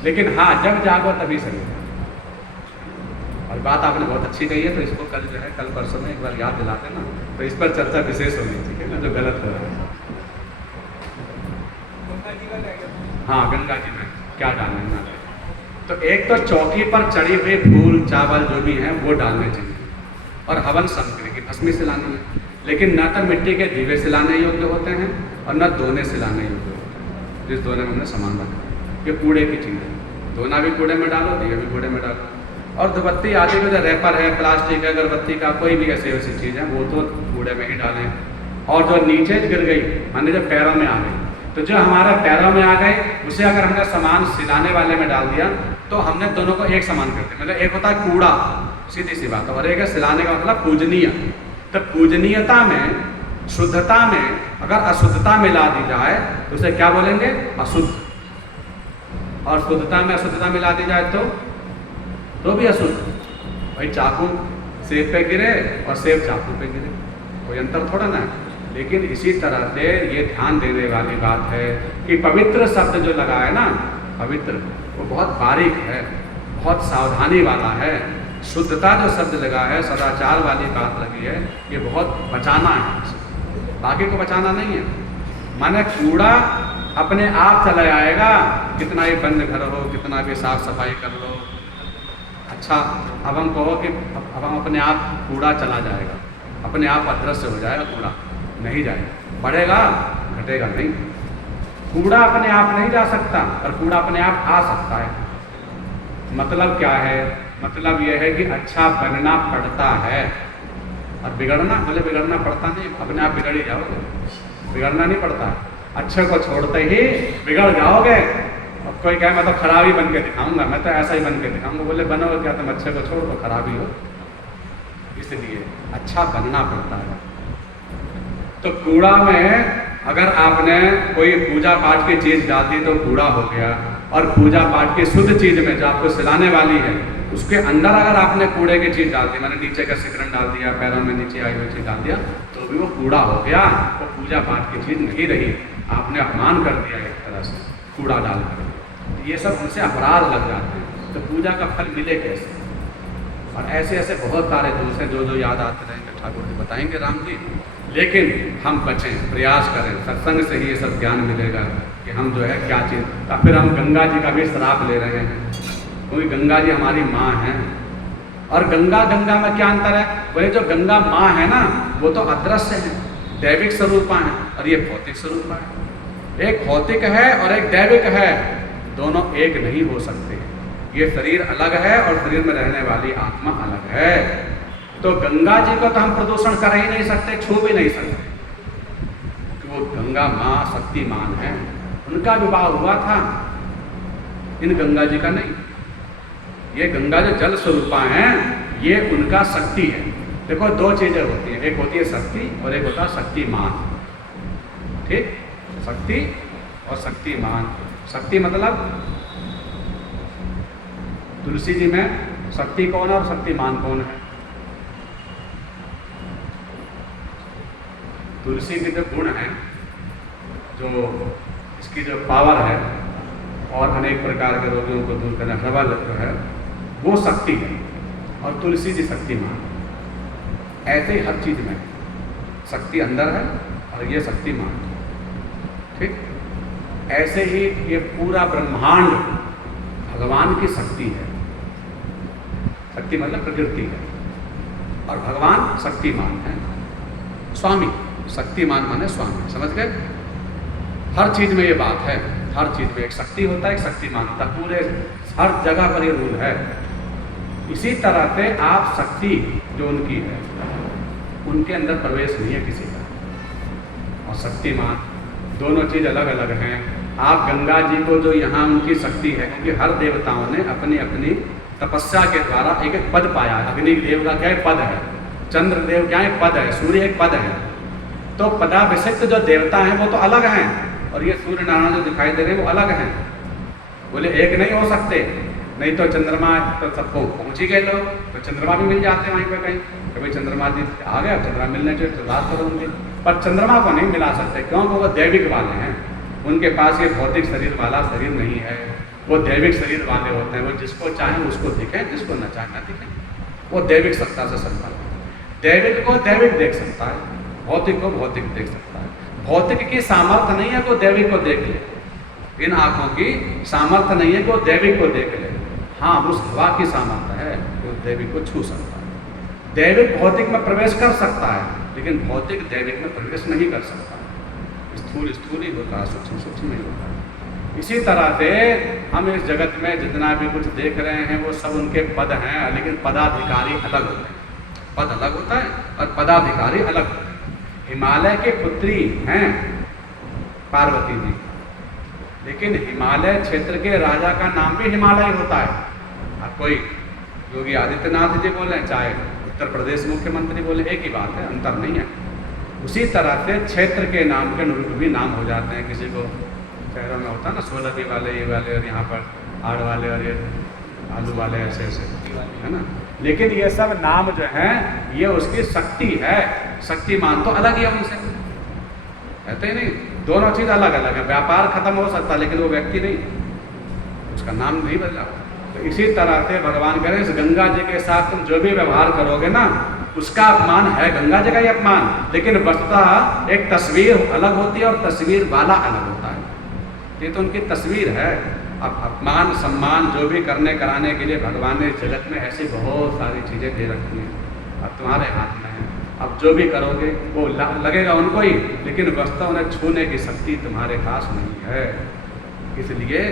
लेकिन हाँ जब जागो तभी सवेरा। और बात आपने बहुत अच्छी कही है, तो इसको कल जो है, कल परसों में एक बार याद दिलाते ना, तो इस पर चर्चा विशेष होनी चाहिए ना, जो गलत हो रहा है। हाँ, गंगा जी में क्या डालना है? तो एक तो चौकी पर चढ़ी हुई फूल चावल जो भी हैं वो डालने चाहिए, और हवन सामग्री की भस्मी सिलानी है, लेकिन न तो मिट्टी के दीवे सिलाने योग्य होते हैं और न दोने सिलाने योग्य होते हैं। जिस दोने में हमने सामान रखा है, ये कूड़े की चीज़ है, दोना भी कूड़े में डालो, दिए भी कूड़े में डालो। और धूपबत्ती आदि का जो रैपर है, प्लास्टिक है, अगरबत्ती का कोई भी ऐसी वैसी चीज़ है, वो तो कूड़े में ही डालें। और जो नीचे गिर गई, माने जब पैरों में आ गई, तो जो हमारे पैरों में आ गए उसे अगर हमने सामान सिलाने वाले में डाल दिया तो हमने दोनों को एक समान कर दिया। मतलब एक होता है कूड़ा, सीधी सी बात, और एक है सिलाने का मतलब पूजनीय। तो पूजनीयता में, शुद्धता में अगर अशुद्धता मिला दी जाए तो उसे क्या बोलेंगे? अशुद्ध। और शुद्धता में अशुद्धता मिला दी जाए तो भी अशुद्ध। भाई चाकू सेब पे गिरे और सेब चाकू पे गिरे, कोई अंतर थोड़ा ना है। लेकिन इसी तरह से ये ध्यान देने वाली बात है कि पवित्र शब्द जो लगा है ना, पवित्र, वो बहुत बारीक है, बहुत सावधानी वाला है। शुद्धता जो शब्द लगा है, सदाचार वाली बात लगी है, ये बहुत बचाना है, बाकी को बचाना नहीं है। माने कूड़ा अपने आप चला आएगा, कितना भी बंद घर हो, कितना भी साफ सफाई कर लो। अच्छा, अब हम कहो कि अब हम अपने आप कूड़ा चला जाएगा, अपने आप अदृश्य हो जाएगा, कूड़ा नहीं जाएगा, बढ़ेगा घटेगा नहीं। कूड़ा अपने आप नहीं जा सकता, पर कूड़ा अपने आप आ सकता है। मतलब क्या है? मतलब यह है कि अच्छा बनना पड़ता है, और बिगड़ना, बोले बिगड़ना पड़ता नहीं, अपने आप बिगड़ ही जाओगे, बिगड़ना नहीं पड़ता। अच्छे को छोड़ते ही बिगड़ जाओगे। और कोई कहे मैं तो खराब ही बन के दिखाऊंगा, मैं तो ऐसा ही बन के दिखाऊंगा, बोले बनोगे क्या, तुम अच्छे को छोड़ तो खराब ही हो। इसलिए अच्छा बनना पड़ता है। तो कूड़ा में अगर आपने कोई पूजा पाठ की चीज डाल दी तो कूड़ा हो गया, और पूजा पाठ की शुद्ध चीज में जो आपको सिलाने वाली है उसके अंदर अगर आपने कूड़े की चीज डाल दी, मैंने नीचे का सिकरन डाल दिया, पैरों में नीचे आई हुई चीज डाल दिया, तो भी वो कूड़ा हो गया, वो पूजा पाठ की चीज नहीं रही, आपने अपमान कर दिया एक तरह से कूड़ा डालकर। ये सब उनसे अपराध लग जाते हैं, तो पूजा का फल मिले कैसे। और ऐसे ऐसे बहुत सारे दोष हैं जो याद आते रहेंगे, ठाकुर जी बताएंगे, राम जी। लेकिन हम बचें, प्रयास करें, सत्संग से ही ये सब ज्ञान मिलेगा कि हम जो है क्या चीज़। तो फिर हम गंगा जी का भी श्राप ले रहे हैं, क्योंकि गंगा जी हमारी माँ हैं। और गंगा गंगा में क्या अंतर है, बोले जो गंगा माँ है ना वो तो अदृश्य है, दैविक स्वरूपा है, और ये भौतिक स्वरूपा है। एक भौतिक है और एक दैविक है, दोनों एक नहीं हो सकते। ये शरीर अलग है और शरीर में रहने वाली आत्मा अलग है। तो गंगा जी को तो हम प्रदूषण कर ही नहीं सकते, छू भी नहीं सकते, कि वो गंगा माँ शक्तिमान है, उनका विवाह हुआ था, इन गंगा जी का नहीं। ये गंगा जो जल स्वरूपा हैं ये उनका शक्ति है। देखो दो चीजें होती हैं, एक होती है शक्ति और एक होता है शक्तिमान। ठीक, शक्ति और शक्तिमान। शक्ति मतलब तुलसी जी में शक्ति कौन है और शक्तिमान कौन है। तुलसी के जो गुण हैं, जो इसकी जो पावर है और अनेक प्रकार के रोगों को दूर करना हर्बल जो है वो शक्ति है, और तुलसी जी शक्तिमान। ऐसे ही हर चीज में शक्ति अंदर है और ये शक्तिमान। ठीक, ऐसे ही ये पूरा ब्रह्मांड भगवान की शक्ति है। शक्ति मतलब प्रकृति है, और भगवान शक्तिमान है, स्वामी। शक्तिमान माने स्वामी, समझ गए। हर चीज में ये बात है, हर चीज में एक शक्ति होता है, एक शक्तिमान होता है, पूरे हर जगह पर ये रूल है। इसी तरह से आप शक्ति जो उनकी है उनके अंदर प्रवेश नहीं है किसी का, और शक्तिमान दोनों चीज अलग अलग हैं। आप गंगा जी को जो यहाँ उनकी शक्ति है, क्योंकि हर देवताओं ने अपनी अपनी तपस्या के द्वारा एक एक पद पाया है। अग्निदेव का क्या एक पद है, चंद्रदेव क्या एक पद है, सूर्य एक पद है। तो पदाभिषिक्त जो देवता हैं वो तो अलग हैं, और ये सूर्य नारायण जो दिखाई दे रहे हैं वो अलग हैं। बोले एक नहीं हो सकते, नहीं तो चंद्रमा तो सबको पहुंच ही गए लोग, तो चंद्रमा भी मिल जाते हैं वहीं पर कहीं। कभी चंद्रमा जी आ गया, चंद्रमा मिलने चाहिए तो बात करो उनकी, पर चंद्रमा को नहीं मिला सकते, क्योंकि वो दैविक वाले हैं। उनके पास ये भौतिक शरीर वाला शरीर नहीं है, वो दैविक शरीर वाले होते हैं। वो जिसको चाहे उसको दिखे, जिसको न चाहे न दिखे, वो दैविक सत्ता से संपन्न है। दैविक को दैविक देख सकता है, भौतिक को भौतिक देख सकता है। भौतिक की सामर्थ्य नहीं है को दैविक को देख ले, इन आंखों की सामर्थ्य नहीं है को दैविक को देख ले। हाँ, उस हवा की सामर्थ्य है वो दैविक को छू सकता है। दैविक भौतिक में प्रवेश कर सकता है, लेकिन भौतिक दैविक में प्रवेश नहीं कर सकता। स्थूल स्थूल ही होता है, सूक्ष्म सूक्ष्म ही होता है। इसी तरह से हम इस जगत में जितना भी कुछ देख रहे हैं वो सब उनके पद हैं, लेकिन पदाधिकारी अलग होते हैं। पद अलग होता है और पदाधिकारी अलग होते हैं। हिमालय के पुत्री हैं पार्वती जी, लेकिन हिमालय क्षेत्र के राजा का नाम भी हिमालय होता है। अब कोई योगी आदित्यनाथ जी बोले, चाहे उत्तर प्रदेश मुख्यमंत्री बोले, एक ही बात है, अंतर नहीं है। उसी तरह से क्षेत्र के नाम के अनुरूप भी नाम हो जाते हैं। किसी को शहरों में होता है ना, सोलहवीं वाले, ये वाले, और यहाँ पर आड़ वाले, और ये आलू वाले, ऐसे ऐसे है ना। लेकिन ये सब नाम जो है ये उसकी शक्ति है। शक्तिमान तो अलग ही है उनसे, कहते ही नहीं, दोनों चीज़ अलग अलग है। व्यापार खत्म हो सकता है लेकिन वो व्यक्ति नहीं, उसका नाम नहीं बदला। तो इसी तरह से भगवान कह रहे हैं, इस गंगा जी के साथ तुम जो भी व्यवहार करोगे ना, उसका अपमान है, गंगा जी का ही अपमान। लेकिन वस्तुतः एक तस्वीर अलग होती है और तस्वीर वाला अलग होता है। ये तो उनकी तस्वीर है। अब अपमान सम्मान जो भी करने कराने के लिए भगवान ने जगत में ऐसी बहुत सारी चीज़ें दे रखी हैं, अब तुम्हारे हाथ में है। अब जो भी करोगे वो लगेगा उनको ही, लेकिन वस्तु उन्हें छूने की शक्ति तुम्हारे पास नहीं है। इसलिए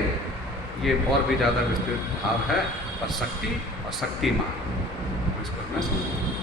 ये और भी ज़्यादा विस्तृत भाव है, पर शक्ति और शक्तिमान, इसको मैं समझूँ।